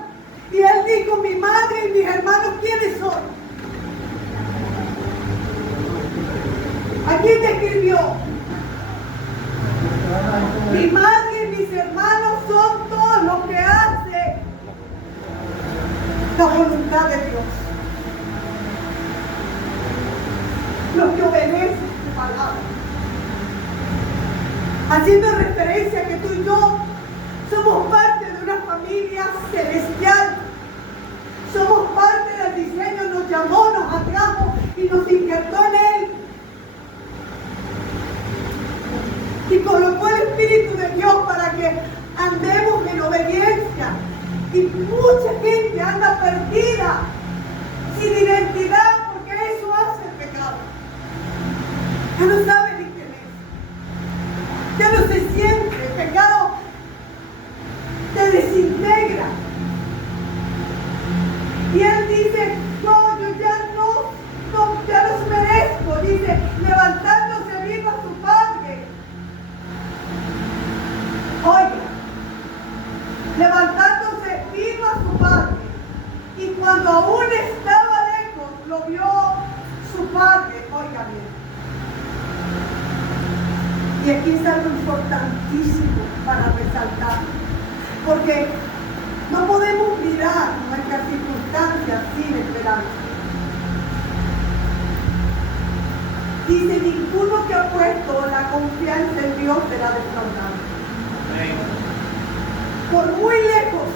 y Él dijo, mi madre y mis hermanos, ¿quiénes son? ¿A quién describió? Mi madre y mis hermanos son todos los que hacen la voluntad de Dios. Los que obedecen su palabra. Haciendo referencia a que tú y yo somos parte de una familia celestial. Somos parte del diseño, nos llamó, nos atrajo y nos injertó en Él. Y colocó el Espíritu de Dios para que andemos en obediencia. Y mucha gente anda perdida, sin identidad, porque eso hace el pecado. Ya no sabe ni quién es. Ya no se siente. El pecado te desintegra. Y Él dice, no, yo ya no los merezco. Dice, levantándose vino a su Padre. Oiga, levantándose vino a su Padre. Y cuando aún estaba lejos, lo vio su Padre. Oiga bien. Y aquí es algo importantísimo para resaltar, porque no podemos mirar nuestras circunstancias sin esperanza. Dice, ninguno que ha puesto la confianza en Dios será defraudado. Por muy lejos,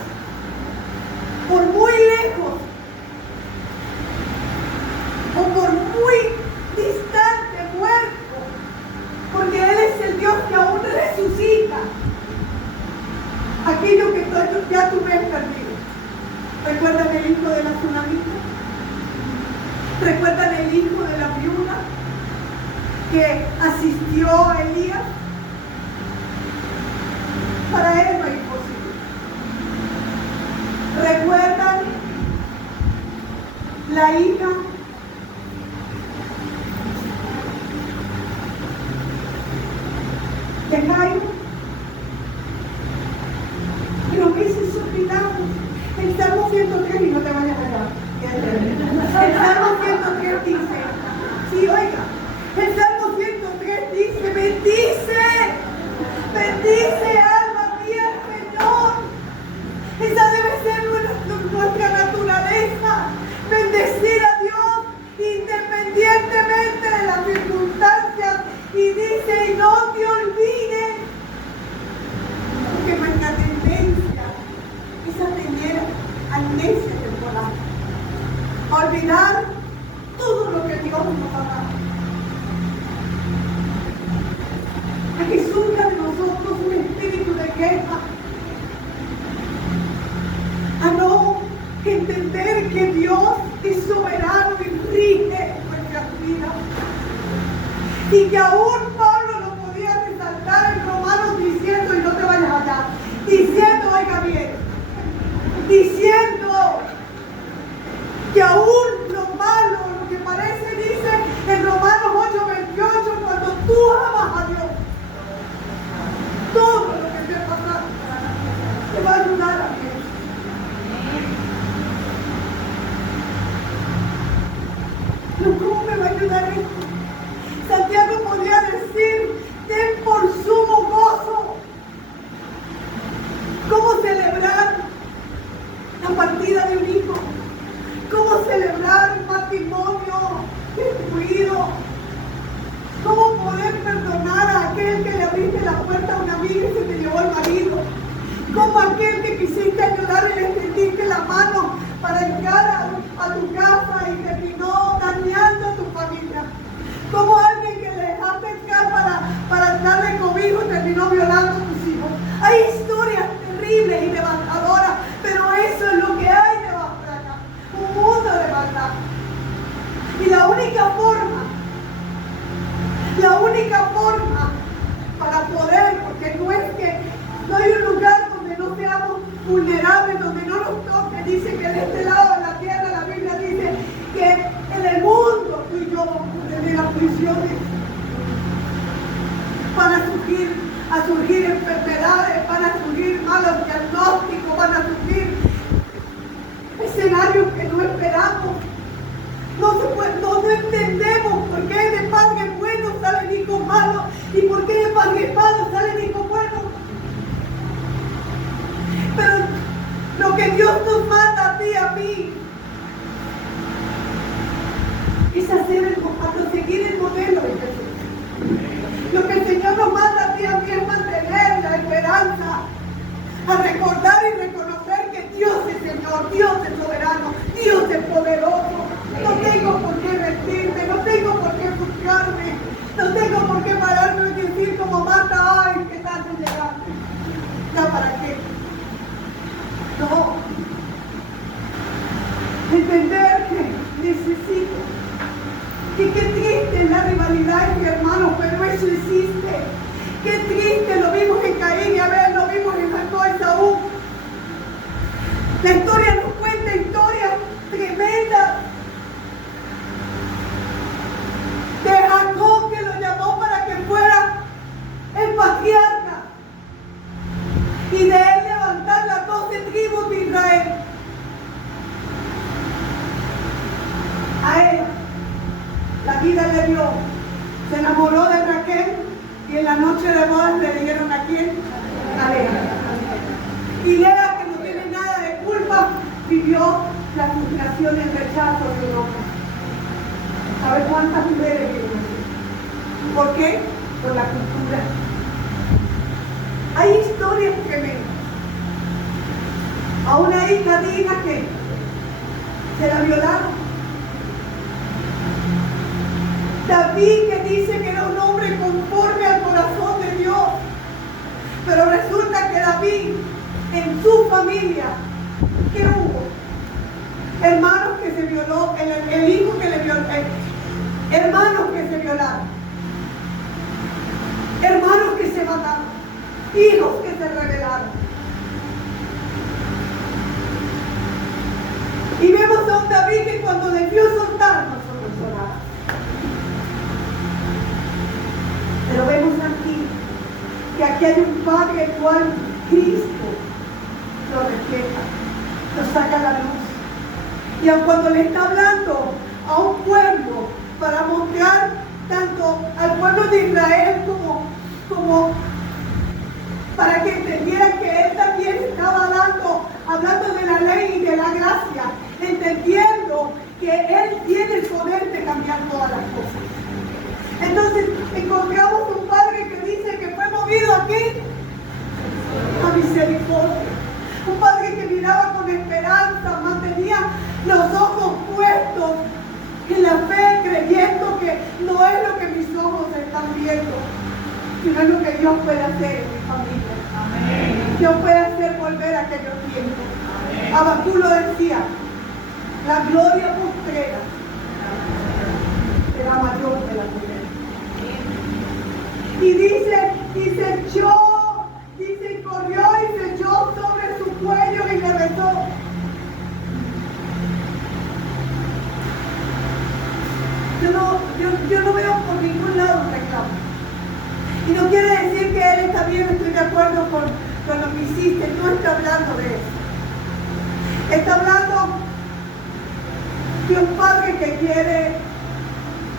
o por muy distante, muerto, porque Él es el Dios que aún resucita aquello que ya tú ves perdido. ¿Recuerdan el hijo de la tsunamita? ¿Recuerdan el hijo de la viuda que asistió a Elías? Para él no es imposible. ¿Recuerdan la hija de Jairo? Pero a veces olvidamos el Salmo 103, y no te vayas allá. El Salmo 103 dice, sí, oiga, el Salmo queja, a no entender que Dios es soberano y rige nuestras vidas. Y que aún Pablo lo podía resaltar en Romanos diciendo, y no te vayas allá, diciendo, oiga bien, diciendo que aún lo malo, lo que parece, dice en Romanos 8:28, cuando tú amas a Dios, todo lo que te pasa te va a ayudar a Dios. Pero ¿cómo me va a ayudar esto? Santiago podría decir, ten por sumo gozo. ¿Cómo celebrar la partida de un hijo? ¿Cómo celebrar un matrimonio destruido? ¿Cómo poder perdonar a aquel que le abriste la puerta a una amiga y se te llevó el marido? ¿Cómo aquel que quisiste ayudar y le extendiste la mano para entrar a tu casa y terminó dañando a tu familia? ¿Cómo alguien que le dejaste entrar para darle cobijo y terminó violando a tus hijos? Hay historias terribles y devastadoras, pero eso es lo que hay debajo de acá. Un mundo de maldad. Y la única forma para poder, porque no hay un lugar donde no seamos vulnerables, donde no nos toque. Dice que de este lado de la tierra, la Biblia dice que en el mundo tú y yo vamos a tener aflicciones. Van a surgir enfermedades, van a surgir malos diagnósticos, van a surgir escenarios que no esperamos. No entendemos por qué de padres buenos salen hijos malos y por qué de padres malos salen hijos buenos. Pero lo que Dios nos manda a ti y a mí es seguir el modelo de Jesús. Lo que el Señor nos manda a ti y a mí es mantener la esperanza, a recordar y reconocer que Dios es Señor, Dios es soberano, Dios es poderoso. No tengo por qué vestirme, no tengo por qué frustrarme, no tengo por qué pararme y decir como Marta, ay, qué tarde llegaste. ¿Ya para qué? No. Entender que necesito. Que qué triste es la rivalidad entre hermanos, pero eso existe. Qué triste, lo vimos en Caín y Abel, lo vimos en Jacob y Saúl. La historia nos cuenta historias tremendas. De Jacob, que lo llamó para que fuera el patriarca y de él levantar las 12 tribus de Israel. A él la vida le dio, se enamoró de Raquel y en la noche de bodas le dieron a quién, a Lea. Y Lea, que no tiene nada de culpa, vivió la frustración y el rechazo de un hombre. ¿Sabes cuántas mujeres viven así? ¿Por qué? Por la cultura. Hay historias tremendas. A una hija Dina que se la violaron. David, que dice que era un hombre conforme al corazón de Dios. Pero resulta que David, en su familia, ¿qué hubo? Hermanos que se violó, el hijo que le violó, hermanos que se violaron, hermanos que se mataron, hijos que se rebelaron. Y vemos a un David que cuando debió soltar, no soltó nada. Pero vemos aquí que aquí hay un Padre el cual Cristo lo respeta, lo saca a la luz. Y aun cuando le está hablando a un pueblo para mostrar tanto al pueblo de Israel como para que entendieran que él también estaba hablando de la ley y de la gracia, entendiendo que él tiene el poder de cambiar todas las cosas. Entonces encontramos un Padre que dice que fue movido aquí a misericordia. Un Padre que miraba con esperanza, mantenía los ojos puestos en la fe, creyendo que no es lo que mis ojos están viendo, sino es lo que Dios puede hacer en mi familia. Amén. Dios puede hacer volver aquellos tiempos. Habacuc lo decía, la gloria postrera será mayor que la primera. Y corrió y se echó sobre su cuello y le besó. Yo no veo por ningún lado un reclamo. Y no quiere decir que él está bien, estoy de acuerdo con lo que hiciste, no está hablando de eso. Está hablando de un padre que quiere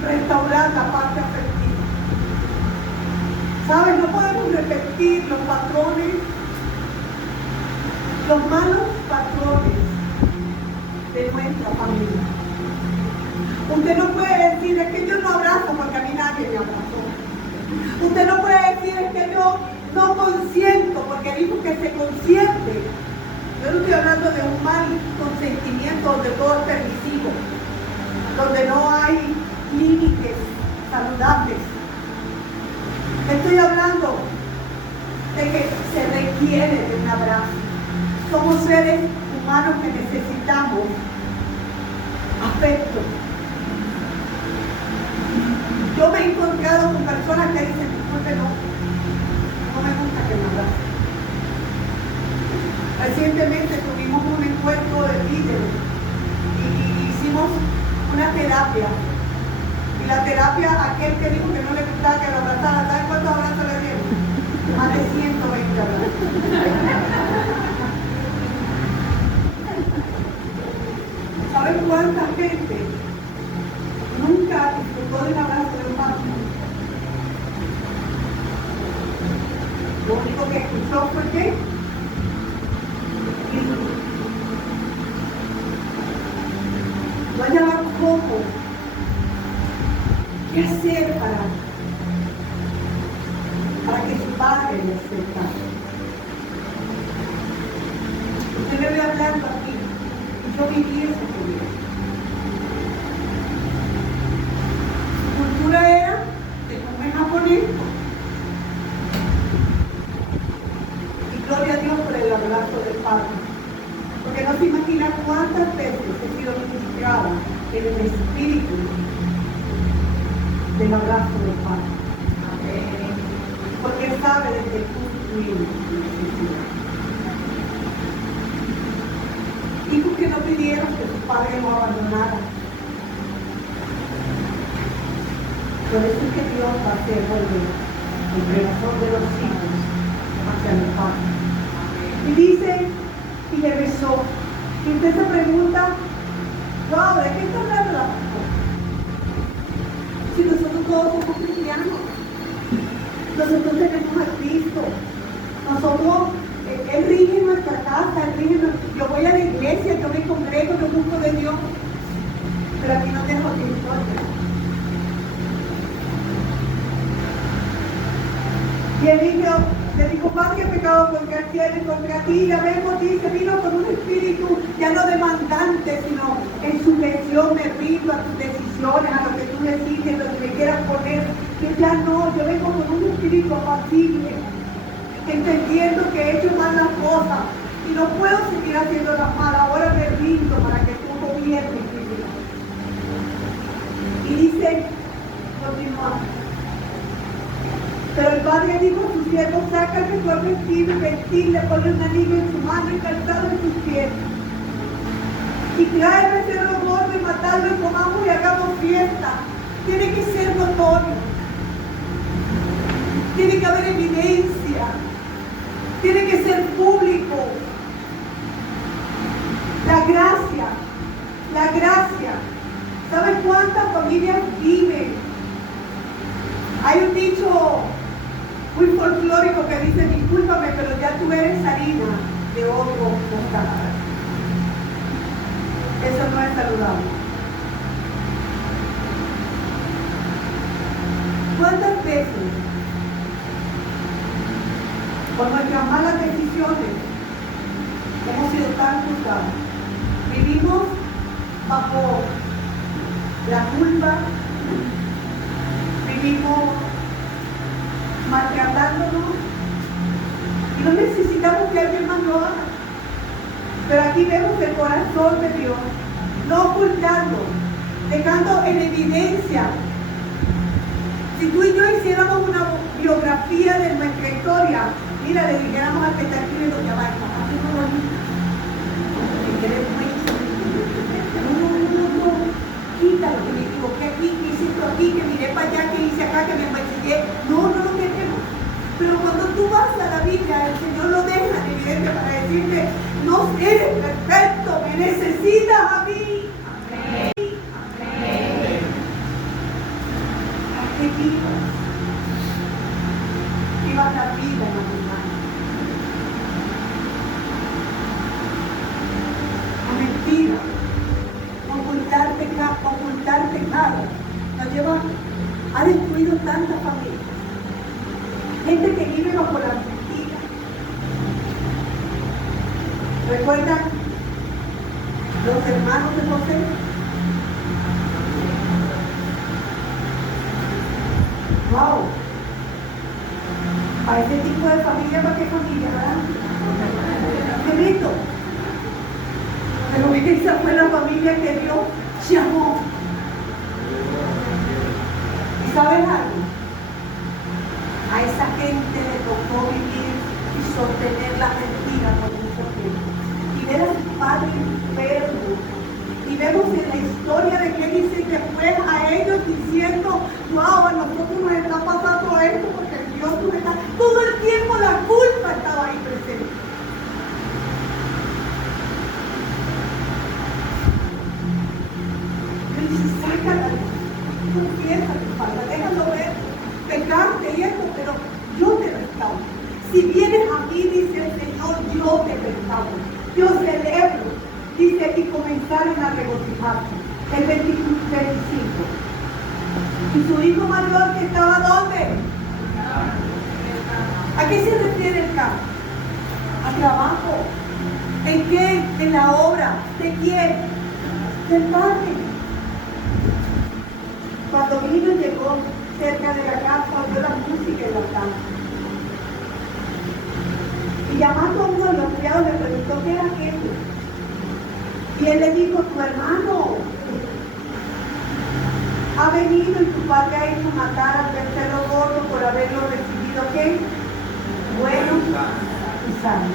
restaurar la parte afectiva. ¿Sabes? No podemos repetir los patrones, los malos patrones de nuestra familia. Usted no puede decir, es que yo no abrazo porque a mí nadie me abrazó. Usted no puede decir, es que yo no consiento porque dijo que se consiente. Yo no estoy hablando de un mal consentimiento donde todo es permisivo, donde no hay límites saludables. Estoy hablando de que se requiere de un abrazo. Somos seres humanos que necesitamos afecto. Yo me he encontrado con personas que dicen, disculpe, no me gusta que me abracen. Recientemente tuvimos un encuentro de líderes y hicimos una terapia. Y la terapia, aquel que dijo que no le gustaba que lo abrazara, ¿saben cuántos abrazos le dieron? Más de 120 abrazos. ¿Saben cuánta gente nunca disfrutó de un abrazo de un padre? Lo único que escuchó fue que no hallaba cómo, qué hacer para que su padre le aceptara. Usted me ve hablando aquí y yo viví esa experiencia. Su cultura era de comer japonés. Y gloria a Dios por el abrazo del Padre. Porque no se imagina cuántas veces he sido ministrada en el espíritu del abrazo del Padre. Porque Él sabe desde el punto de necesidad. Hijos que no pidieron que su padre lo abandonara. Por eso es que Dios va a hacer volver el corazón de los hijos hacia el Padre. Y dice, y le besó. Y usted se pregunta, wow, ¿de qué está hablando la pastora? Si nosotros todos somos cristianos, nosotros tenemos a Cristo, nosotros, Él rige nuestra casa, yo voy a la iglesia, yo me congrego, yo busco de Dios, pero aquí no dejo que importe. Y él le dijo, Padre, he pecado contra el cielo y contra ti. Ya vemos, dice, vino con un espíritu ya no demandante, sino en sujeción, me rindo a tus decisiones, a lo que tú decides, lo que me quieras poner. Que ya no, yo vengo con un espíritu apacible, entendiendo que he hecho mal las cosas y no puedo seguir haciendo las malas. Ahora me rindo para que tú gobiernes mi vida. Y dice, continúa. Pero el padre dijo a su siervo, sácale su vestido y vestirle, ponle un anillo en su mano y calzado en sus pies. Y tráeme ese gordo y matarlo y comamos y hagamos fiesta. Tiene que ser notorio. Tiene que haber evidencia. Tiene que ser público. La gracia. La gracia. ¿Sabes cuántas familias viven? Hay un dicho muy folclórico que dice, discúlpame, pero ya tú eres harina de otro costal. Eso no es saludable. ¿Cuántas veces, por nuestras malas decisiones, hemos sido tan juzgados? Vivimos bajo la culpa, vivimos maltratándonos, Y no necesitamos que alguien más lo haga. Pero aquí vemos el corazón de Dios, no ocultando, dejando en evidencia. Si tú y yo hiciéramos una biografía de nuestra historia, mira, le dijéramos al que está aquí y lo llamara, papá, qué bonito. No, quítalo, que me equivoqué aquí, que hice esto aquí, que miré para allá, que hice acá, que me mancillé. No queremos. Pero cuando tú vas a la Biblia, el Señor lo deja en evidencia para decirte, no eres perfecto, me necesitas a mí. Amén. Amén. ¿A qué vivas? Vivas la vida en la montaña. La mentira, ocultar pecado, nos lleva, ha destruido tantas familias. Gente que vive bajo la mentira. ¿Recuerdan los hermanos de José? Wow. A ese tipo de familia, ¿para qué familia, verdad? ¡Qué rico! Pero esa fue la familia que Dios llamó. ¿Y sabes algo? A esa gente le tocó vivir y sostener la mentira por mucho tiempo. Y ver a sus padres enfermos. Y vemos en la historia de que dice que fue a ellos diciendo, wow, a nosotros nos está pasando esto porque Dios nos está... Todo el tiempo la culpa estaba ahí presente. Él dice, sácala, confiesa tu falta, déjalo ver, pecarte y esto, pero yo te restauro. Si vienes a mí, dice el Señor, yo te restauro. Yo celebro, dice, y comenzaron a regocijarse. El 25. Y su hijo mayor que estaba ¿dónde? ¿A qué se refiere el campo? A trabajo. ¿En qué? En la obra. ¿De quién? Del Padre. Cuando vino y llegó cerca de la casa, oyó la música en la casa. Y llamando a uno de los criados le preguntó qué era aquello. Y él le dijo, tu hermano ha venido y tu padre ha hecho matar al becerro gordo por haberlo recibido, ¿qué? Bueno y sano.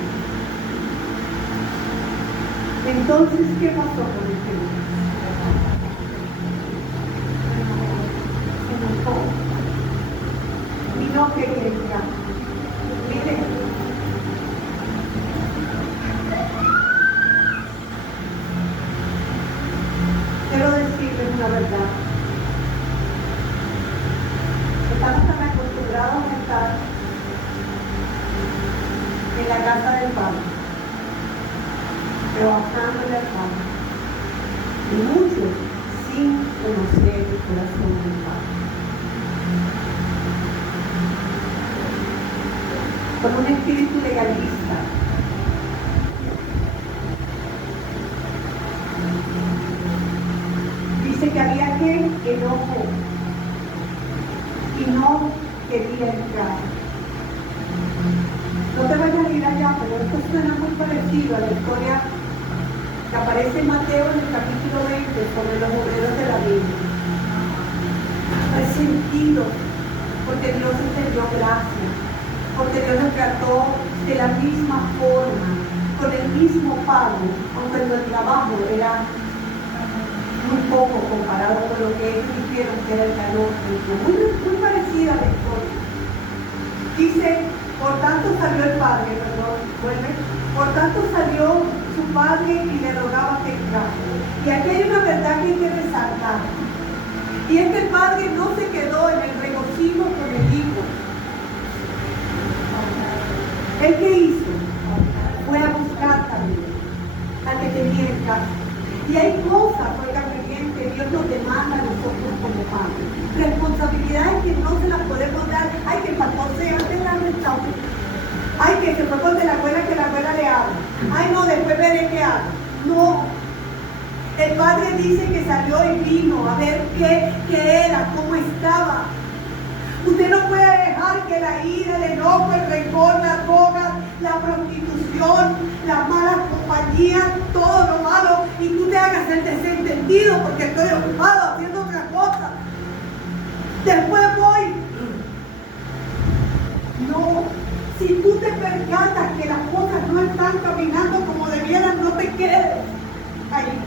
Entonces, ¿qué pasó con el Señor? Se enojó. Y no quería entrar. Miren. Quiero decirles una verdad. Estamos tan acostumbrados a estar en la casa del Padre, trabajando en el Padre, y muchos sin conocer el corazón del Padre. Con un espíritu legalista. Dice que había enojo y no quería entrar. No te vayas a ir allá, pero esto suena muy parecido a la historia que aparece en Mateo en el capítulo 20 sobre los obreros de la Biblia. Resentido porque Dios les dio gracia, porque Dios los trató de la misma forma, con el mismo pago, aunque el trabajo era muy poco comparado con lo que ellos hicieron, que era el calor, muy parecida a la historia. Dice, por tanto salió el padre, por tanto salió su padre y le rogaba que entrara. Y aquí hay una verdad que hay que resaltar. Y es que el padre no se quedó en el regocijo con el hijo. ¿El qué hizo? Fue a buscar también al que tenía en casa. Y hay cosas, oigan muy bien, que Dios nos demanda a nosotros como padres. Responsabilidades que no se las podemos dar. Ay, que el pastor se hace la restauración. Ay, que se fue con de la abuela, que la abuela le habla. Ay, no, después veré qué hago. No. El padre dice que salió y vino a ver qué era, cómo estaba. Usted no puede dejar que la ira, el enojo, el rencor, las drogas, la prostitución, la mala compañía, todo lo malo, y tú te hagas el desentendido porque estoy ocupado haciendo otra cosa. Después voy. No, si tú te percatas que las cosas no están caminando como debieran, no te quedes ahí.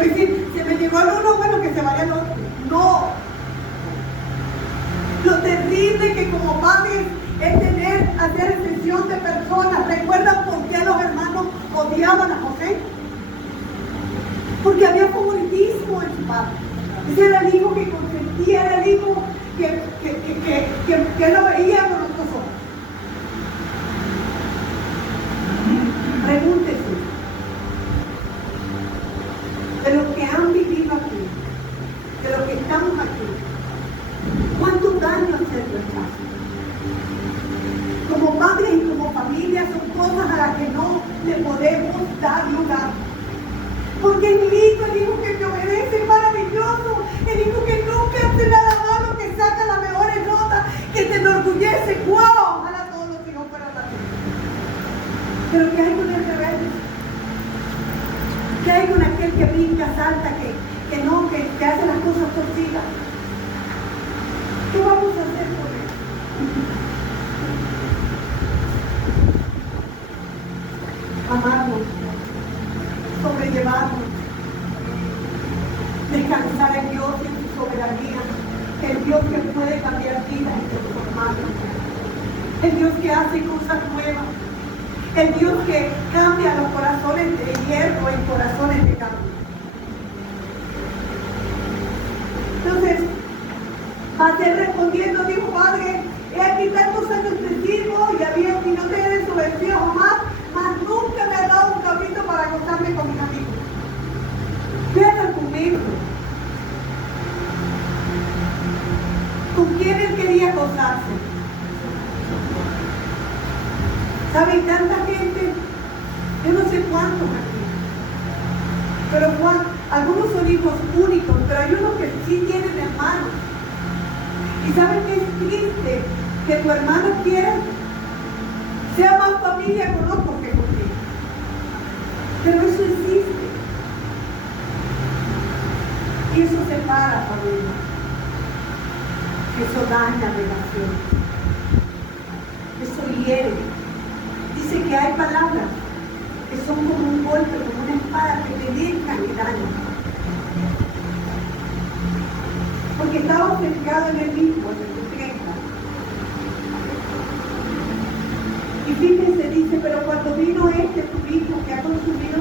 Es decir, se me llegó el uno, bueno, que se vaya el otro. No. Lo terrible que como padres es hacer excepción de personas. ¿Recuerdan por qué los hermanos odiaban a José? Porque había favoritismo en su padre. Ese era el hijo que consentía, era el hijo que lo veía con otros ojos. Pregúntese, de los que han vivido aquí, de los que estamos aquí, ¿cuánto daño hace el rechazo? Como padres y como familia son cosas a las que no le podemos dar lugar. Porque mi hijo, el hijo que me obedece, es maravilloso. El hijo que nunca hace nada malo, que saca las mejores notas, que te enorgullece. ¡Wow! Ojalá todos los hijos fueran así. Pero ¿qué hay con el rebelde? ¿Qué hay con aquel que brinca, salta, que hace las cosas torcidas? ¿Qué vamos a hacer por él? Amarnos, sobrellevarnos, descansar en Dios y en su soberanía, el Dios que puede cambiar vidas y transformarlas, el Dios que hace cosas nuevas, el Dios que cambia los corazones de hierro en corazones de carne. Entonces, Mateo respondiendo dijo: Padre, he aquí tantos años te sirvo y no te he desobedecido jamás, mas nunca me ha dado un cabrito para gozarme con mis amigos. Vean el argumento. ¿Con quién él quería gozarse? ¿Saben? Tanta gente, yo no sé cuántos aquí, pero algunos son hijos únicos, pero hay unos que sí tienen hermanos. ¿Y saben qué es triste? Que tu hermano quiera sea más familia con otros que contigo. Pero eso existe. Y eso separa familia. Eso daña relaciones. Eso hiere. Dice que hay palabras que son como un golpe, como una espada que penetran y dañan. Porque estaba ofendido en el mismo, en el 30. Y fíjense, dice: pero cuando vino tu hijo, que ha consumido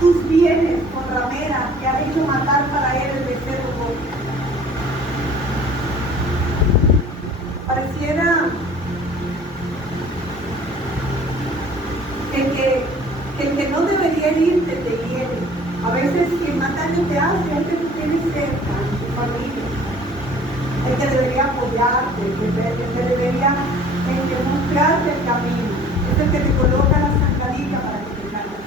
tus bienes con rameras, que ha hecho matar para él el becerro gordo. Pareciera el que no debería irte te hiere. A veces quien más daño te hace es el que tú tienes cerca, en tu familia. El que debería apoyarte, el que debería mostrarte el camino. Es el que te coloca la zancadilla para que te caigas.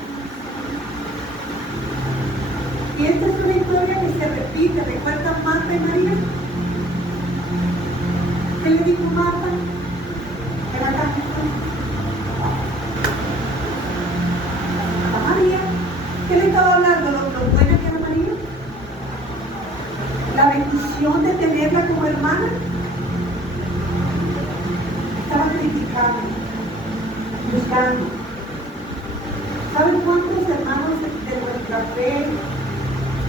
Y esta es una historia que se repite. ¿Recuerdan Marta y María? ¿Qué le dijo Marta? Era acá Jesús. A María. ¿Qué le estaba hablando? ¿Lo buena que era María? La bendición de tenerla como hermana. Estaba criticando, buscando. ¿Saben cuántos hermanos de nuestra fe?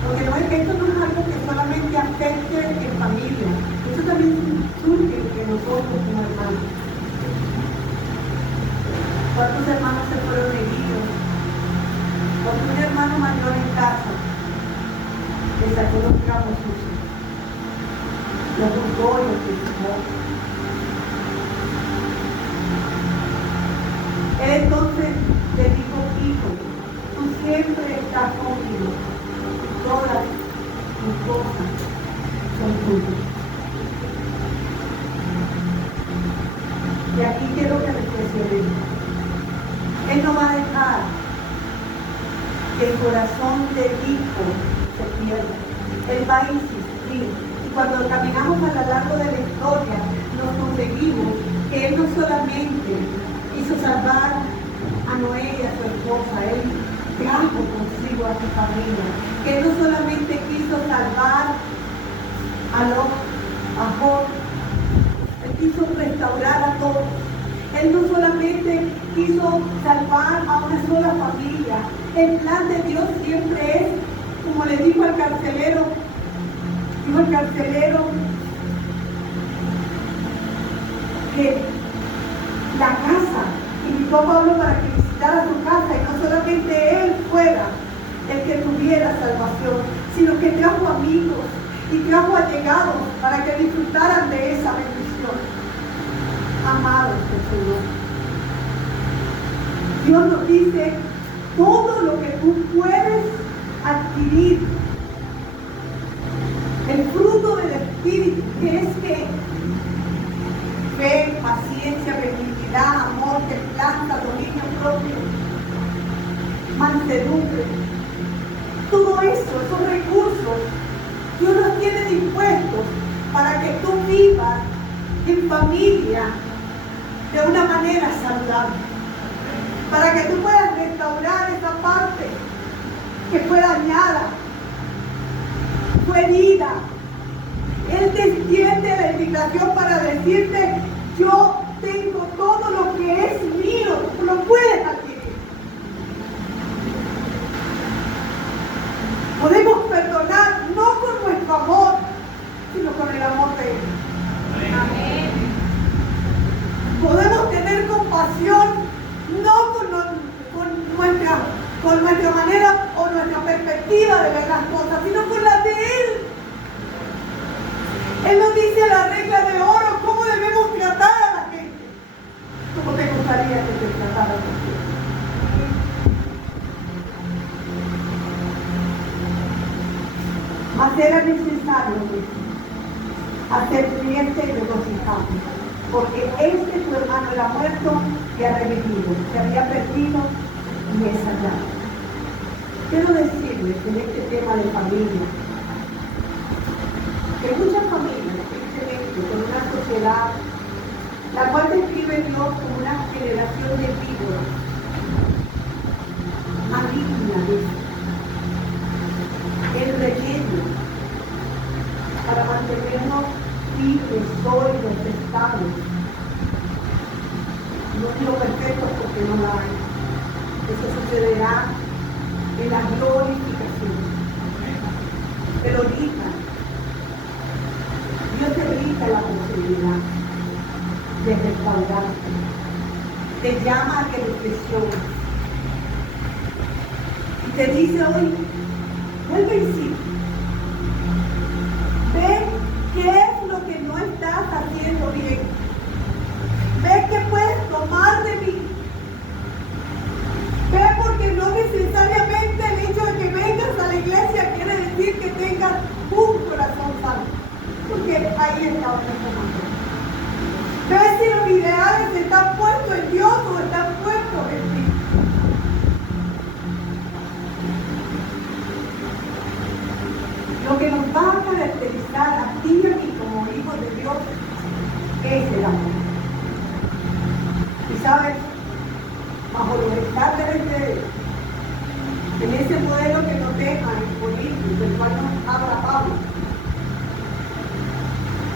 Porque no es que esto no es algo que solamente afecte en familia. Eso también surge entre nosotros como hermanos. ¿Cuántos hermanos se fueron heridos? Cuando un hermano mayor en casa le sacó los trapos sucios, los juzgó y los criticó. Él entonces le dijo: hijo, tú siempre estás conmigo, todas tus cosas son tuyas. Y aquí quiero que reflexionen. Él no va a dejar que el corazón del hijo se pierda. Él va a insistir. cuando caminamos a lo largo de la historia, nos conseguimos que Él no solamente hizo salvar a Noé y a su esposa, Él trajo consigo a su familia, que Él no solamente quiso salvar a Lot, a Job, Él quiso restaurar a todos. Él no solamente quiso salvar a una sola familia. El plan de Dios siempre es, como le dijo el carcelero, que la casa, invitó a Pablo para que visitara su casa y no solamente él fuera el que tuviera salvación, sino que trajo amigos y trajo allegados para que disfrutaran de esa bendición. Amados del Señor, Dios nos dice todo lo que tú puedes adquirir, el fruto del Espíritu, que es que fe, paciencia, benignidad, amor, templanza, dominio propio, mansedumbre, todo eso, esos recursos, Dios los tiene dispuestos para que tú vivas en familia de una manera saludable, para que tú puedas restaurar esa parte que fue dañada, fue herida. Él te extiende la invitación para decirte: yo tengo todo lo que es mío, tú lo puedes adquirir. Podemos perdonar no con nuestro amor, sino con el amor de Él. Amén. Podemos tener compasión no con nuestra manera o nuestra perspectiva de ver las cosas, sino con la de Él. Él nos dice la regla de oro, cómo debemos tratar a la gente. ¿Cómo te gustaría que te trataran a ti? Mas era necesario hacer fiesta y regocijarnos, porque tu hermano era muerto y ha revivido, se había perdido y es hallado. Quiero decirles en este tema de familia, que muchas familias, tristemente, con una sociedad, la cual describe Dios como una generación de víboras, maligna, el relleno, para mantenernos libres, sólidos, estables. No digo perfectos porque no lo hay. Eso sucederá en la glorificación. Pero ahorita, Dios te brinda la posibilidad de restaurarte. Te llama a que reflexiones. Y te dice hoy, vuelve en sí. Ve qué es lo que no estás haciendo bien. Ve qué puedes tomar de mí. Ve, porque no necesariamente el hecho de que vengas a la iglesia quiere decir que tengas un corazón santo. Porque ahí está otra cosa. Ve si los ideales están puestos en Dios o están puestos en ti. Lo que nos va a caracterizar a ti y a mí como hijos de Dios es el amor. Y sabes, bajo los estándares de Dios, en ese modelo que nos deja disponible, del cual nos habla Pablo,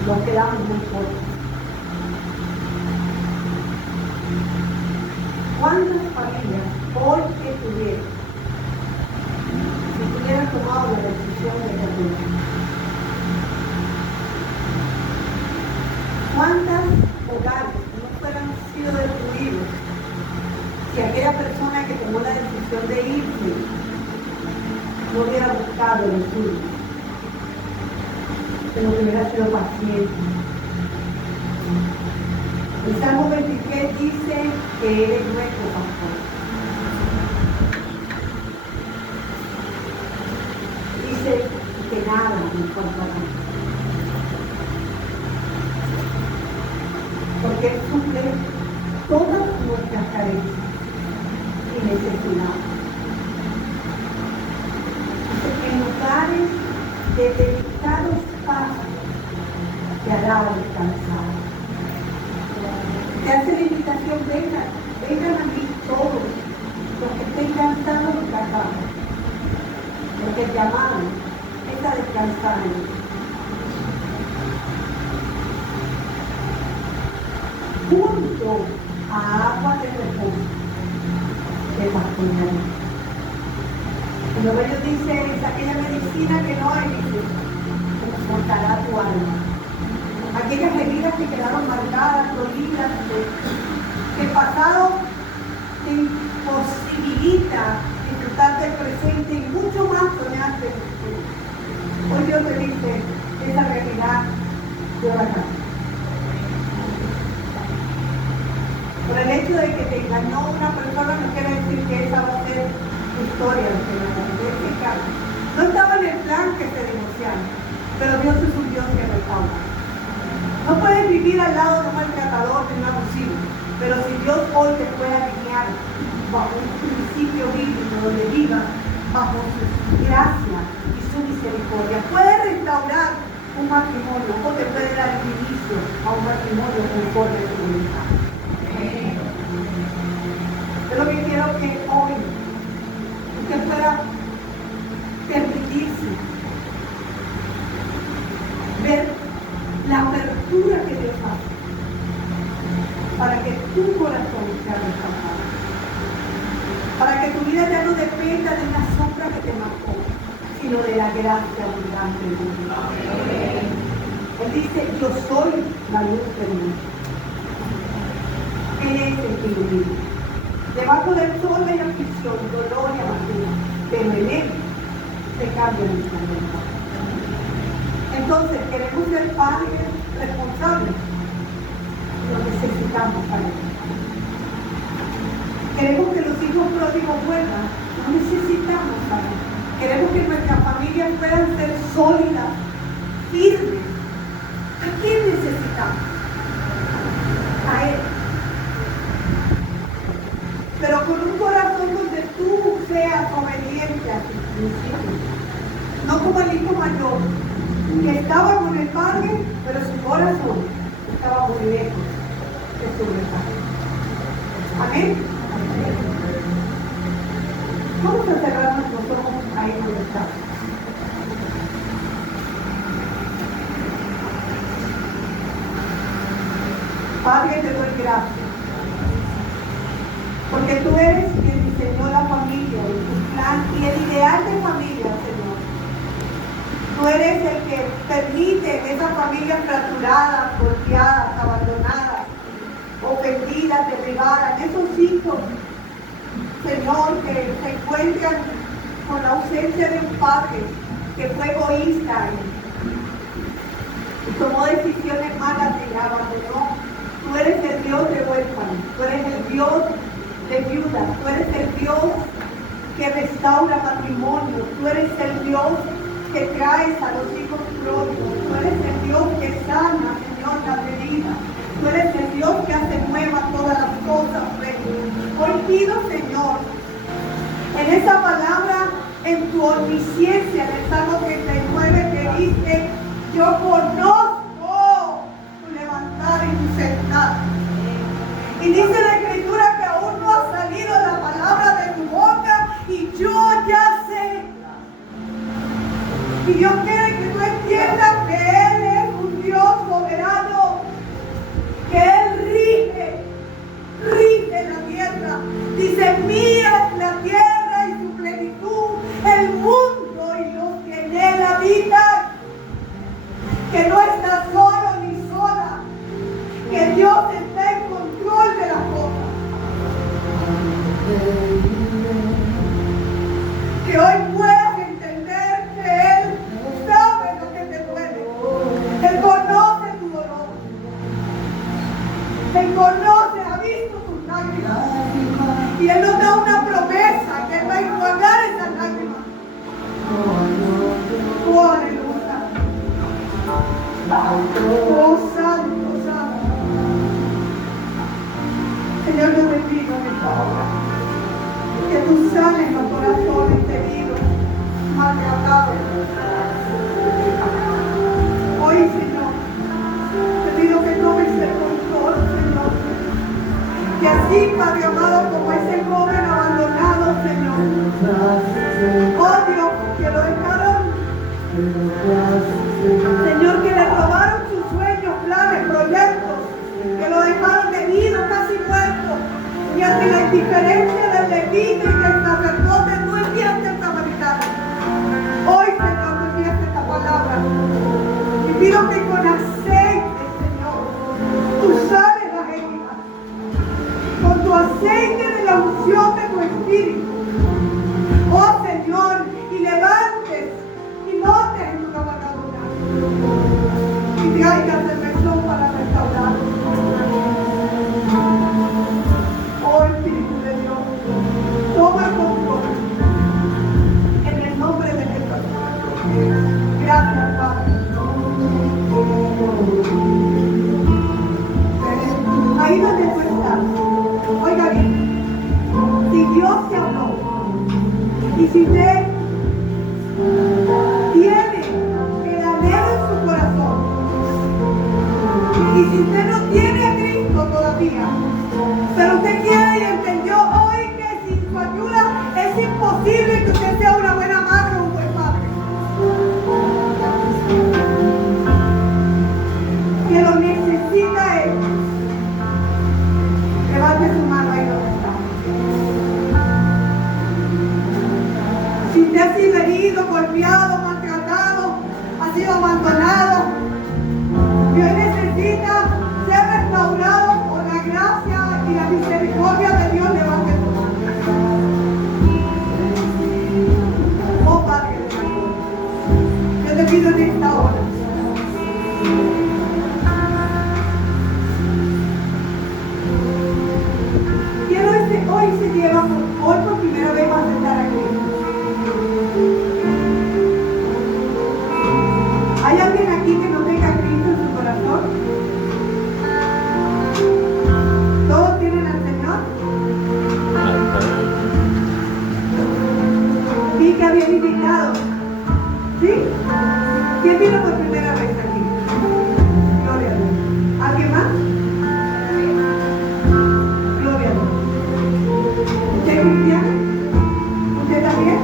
nos quedamos muy cortos. ¿Cuántas familias hoy estuvieran si tuvieran tomado la decisión de perdonar? ¿Cuántas hogares no fueran sido destruidos si aquella persona que tomó la decisión de irse no hubiera buscado el suyo, sino que hubiera sido paciente? El Salmo 23 dice que Él es nuestro pastor. Dice que nada nos faltará, porque Él suple todas nuestras carencias y necesidades. En lugares de delicados pasos hará descansar. Te hace la invitación, vengan a mí todos los que estén cansados y cargados, porque el llamado es a descansar en él. Junto a agua de reposo te pastorearé. El Evangelio dice, es aquella medicina que no hay, dice, confortará tu alma. Aquellas heridas que quedaron marcadas, dolidas, que el pasado te imposibilita disfrutar del presente y mucho más soñarte. Hoy Dios te dice, esa realidad yo la cambio. Por el hecho de que te engañó una persona no quiere decir que esa va a ser tu historia. No estaba en el plan que se divorciaran, pero Dios es un Dios que restaura. No puedes vivir al lado de un maltratador, de un abusivo, pero si Dios hoy te puede alinear bajo un principio bíblico donde viva bajo su gracia y su misericordia, puede restaurar un matrimonio o te puede dar el inicio a un matrimonio conforme a tu voluntad. Yo lo que quiero que hoy usted pueda permitirse ver la apertura que Dios hace para que tu corazón sea restaurado, para que tu vida ya no dependa de una sombra que te marcó, sino de la gracia abundante de Dios. Él dice, yo soy la luz del mundo. Él es el que ilumina. Debajo del sol hay aflicción, dolor y amargura, pero en Él se cambia nuestra vida. Entonces, queremos ser padres responsables, lo necesitamos para Él. Queremos que los hijos pródigos vuelvan, lo necesitamos para Él. Queremos que nuestras familias puedan ser sólidas, firmes. ¿A quién necesitamos? A Él. Pero con un corazón donde tú seas obediente a tus principios. No como el hijo mayor, que estaba con el padre, pero su corazón estaba muy lejos de su padre. Amén. Vamos a cerrar nuestros ojos ahí donde estamos. Padre, te doy gracias. Porque tú eres quien diseñó la familia, el plan y el ideal de familia, Señor. Tú eres el que permite esas familias fracturadas, golpeadas, abandonadas, ofendidas, derribadas, esos hijos, Señor, que se encuentran con la ausencia de un padre que fue egoísta y tomó decisiones malas y la abandonó. Tú eres el Dios de huérfanos, tú eres el Dios de viudas, tú eres el Dios que restaura matrimonio, tú eres el Dios que traes a los hijos pródigos, tú eres el Dios que sana, Señor, las heridas, tú eres el Dios que hace nuevas todas las cosas, Rey. Hoy pido, Señor, en esa palabra, en tu omnisciencia, en el Salmo 39 que dice, yo conozco tu levantar y tu sentar. Y dice la Escritura que aún no ha salido la palabra de tu boca y yo ya sé. Y Dios quiere que tú entiendas que Él es un Dios soberano, que Él rige la tierra. Dice, mía es la tierra y su plenitud, el mundo y los que en él habitan. Que no está solo ni sola, que Dios está en control de las cosas. Que hoy puedas entender que Él sabe lo que te duele. Él conoce tu dolor. Él conoce, ha visto tus lágrimas. Y Él nos da una promesa que Él va a enjuagar esas lágrimas. Oh, aleluya. Oh, santo, santo. Señor, yo te pido en esta hora que tú sanes los corazones heridos, maltratados. Hoy, Señor, Y ante la indiferencia del levita y del sacerdote, no enviaste al samaritano. Hoy, Señor, no enviaste esta palabra. Y pido que con aceite, Señor, tú sales las heridas. Con tu aceite de la unción de tu espíritu. Oh, Señor, y levantes y montes en tu cabalgadura. Y traigas el mesón para restaurar. Oh, Espíritu de Dios, toma control en el nombre de Jesús. Gracias, Padre. Ahí donde tú estás, oiga bien, si Dios te habló y si usted tiene el anhelo en su corazón y si usted no tiene a Cristo todavía, pero usted quiere y entendió hoy que sin su ayuda es imposible que usted sea una buena madre o un buen padre. Que lo necesita Él. Levante su mano ahí donde está. Si usted ha sido herido, golpeado, maltratado, ha sido abandonado, y hoy necesita ser restaurado por la gracia y la misericordia de Dios, levante su mano. Oh Padre de Dios, yo te pido en esta hora. Quiero hoy se lleva, hoy por primera vez va a aceptar a Cristo. ¿Hay alguien aquí que no tenga a Cristo en su corazón? ¿Todos tienen al Señor? Vi que habían invitado. ¿Sí? ¿Quién vino por primera vez aquí? Gloria a Dios. ¿Alguien más? Gloria a Dios. ¿Usted es cristiano? ¿Usted también?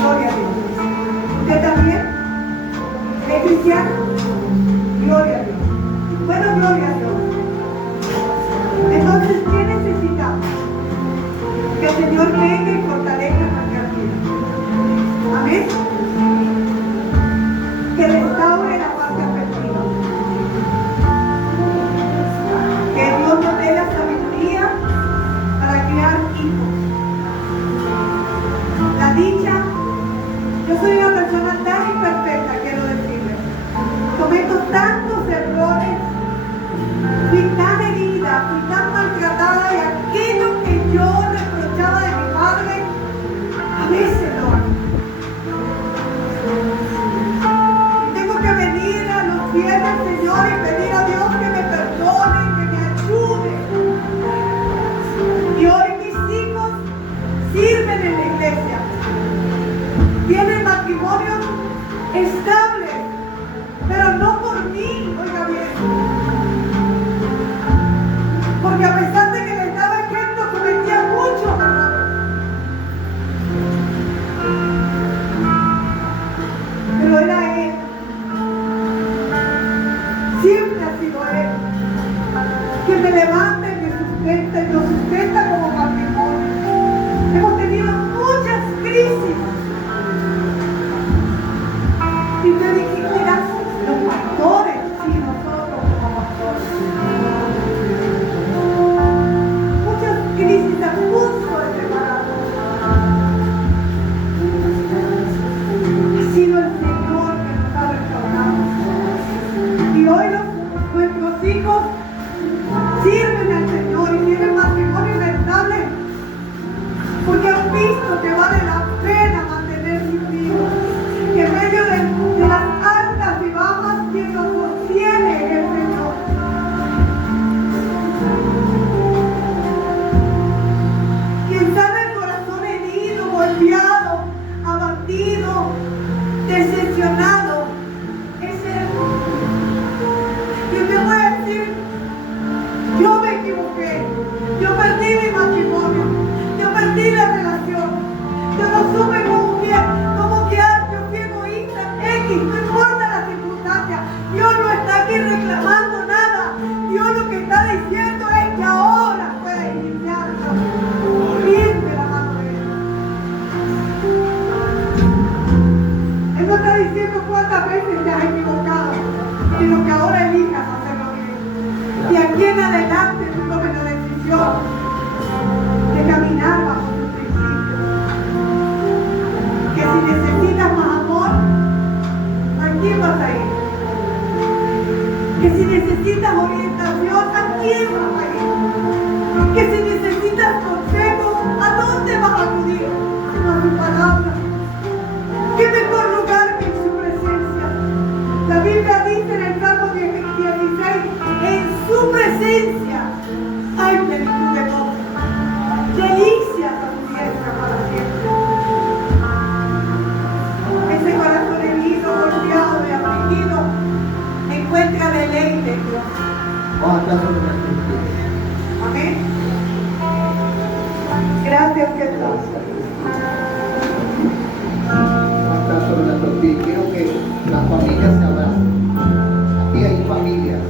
Gloria a Dios. ¿Usted también? ¿Es cristiano? Gloria a Dios. Bueno, gloria a Dios. Entonces, ¿qué necesitamos? Que el Señor venga y fortalezca nuestra vida. Amén. Que restaure la parte afectiva. Que Dios nos dé la sabiduría para criar hijos. La dicha, yo soy una persona tan imperfecta, quiero decirle. Cometo tantos errores, fui tan herida, fui tan maltratada y aquello que yo reprochaba de mi padre, a veces lo hago. Tengo que venir a los pies del Señor y pedir a Dios que me perdone, que me ayude. Y hoy mis hijos sirven en la iglesia. Tienen matrimonio estable, pero no por mí, oiga bien. Porque a pesar de que les daba ejemplo, cometía muchos errores. Pero era Él. Siempre ha sido Él. Que me levanta y me sustenta y nos sustenta como matrimonio. Hemos tenido muchas crisis. Y me dijiste, mira, los pastores, sí, nosotros como pastores. Muchas crisis a punto de separarnos. Ha sido el Señor que nos ha restaurado. Y hoy nuestros hijos sirven al Señor y tienen matrimonio estable porque han visto que vale la pena mantener sus hijos. Que en medio de las altas y bajas, quien los sostiene es el Señor. Quien sana el corazón herido, golpeado, abatido, decepcionado, es Él. Yo te voy a decir, te has equivocado, sino que ahora elijas hacerlo bien. Y aquí en adelante tú tomes la decisión de caminar bajo tus principios. Que si necesitas más amor, ¿a quién vas a ir? Que si necesitas orientación, ¿a quién vas a ir? Que si necesitas consejo, ¿a dónde vas a acudir? Sino a su palabra. ¿Qué mejor lugar que en su presencia? La Biblia dice en el Salmo 16, en su presencia hay plenitud de gozo, delicias a su diestra para siempre. Ese corazón herido, golpeado y afligido encuentra deleite en Dios. Vamos a estar sobre nuestros pies. Amén. Gracias, Jesús. Vamos a estar sobre nuestros pies. Quiero que las familias se abracen. Aquí hay familias.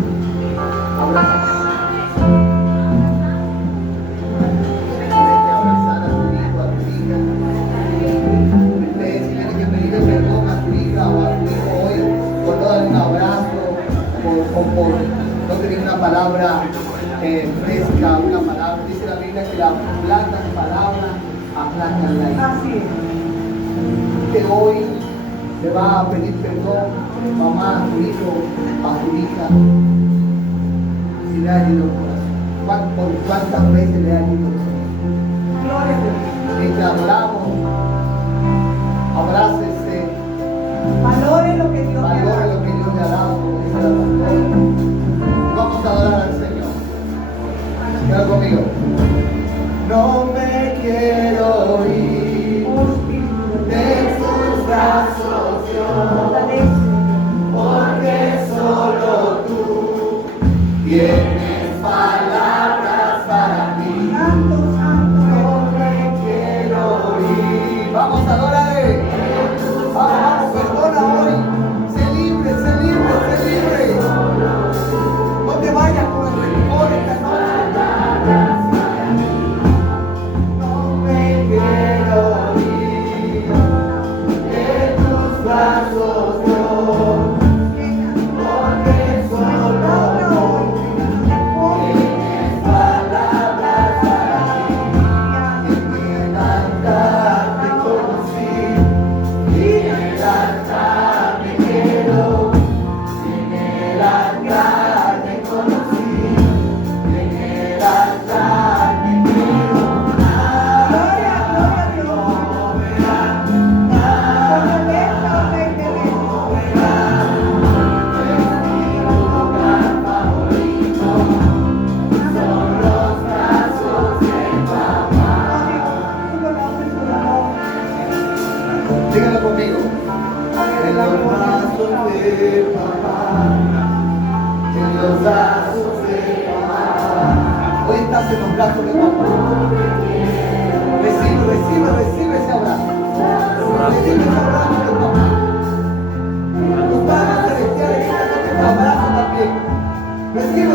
Abrazan. Tienes que abrazar a tu hijo, a tu hija. Ustedes tienen que pedirle perdón a tu hija o a tu hijo hoy por no darle un abrazo o por no tener una palabra fresca, una palabra. Dice la Biblia que las blandas palabras aplacan la ira. Así es. Que hoy le va a pedir perdón, mamá, a tu hijo, a tu hija, si le ha herido el corazón. ¿Por cuántas veces le ha herido el corazón? Gloria a Dios. Mientras adoramos, abrácese, Valore lo que Dios te ha valore dado. lo que Dios le ha dado, como dice la pastora. Vamos a adorar al Señor. Queda conmigo. No me quiero ir de sus brazos, Dios, porque solo tú tienes palabras para mí. Santo, santo, No me quiero ir. Vamos a adorarle. Vamos, perdona hoy. Sé libre, sé libre, sé libre. No te vayas con el rencor esta noche. No me quiero ir de tus brazos, Dios, porque solo tú tienes palabras para mí. En el altar te conocí, y en el altar me quiero, en el altar te conocí, en el altar me quiero. gloria, gloria a Dios. Fortaleza, Rey de Reyes. Tú conoces su amor. Dígalo conmigo. En los brazos de papá, en los brazos de papá. Hoy estás en los brazos de papá. Recibe ese abrazo. Recibe ese abrazo de papá. Tu Padre Celestial en esta noche te abraza también. Recibe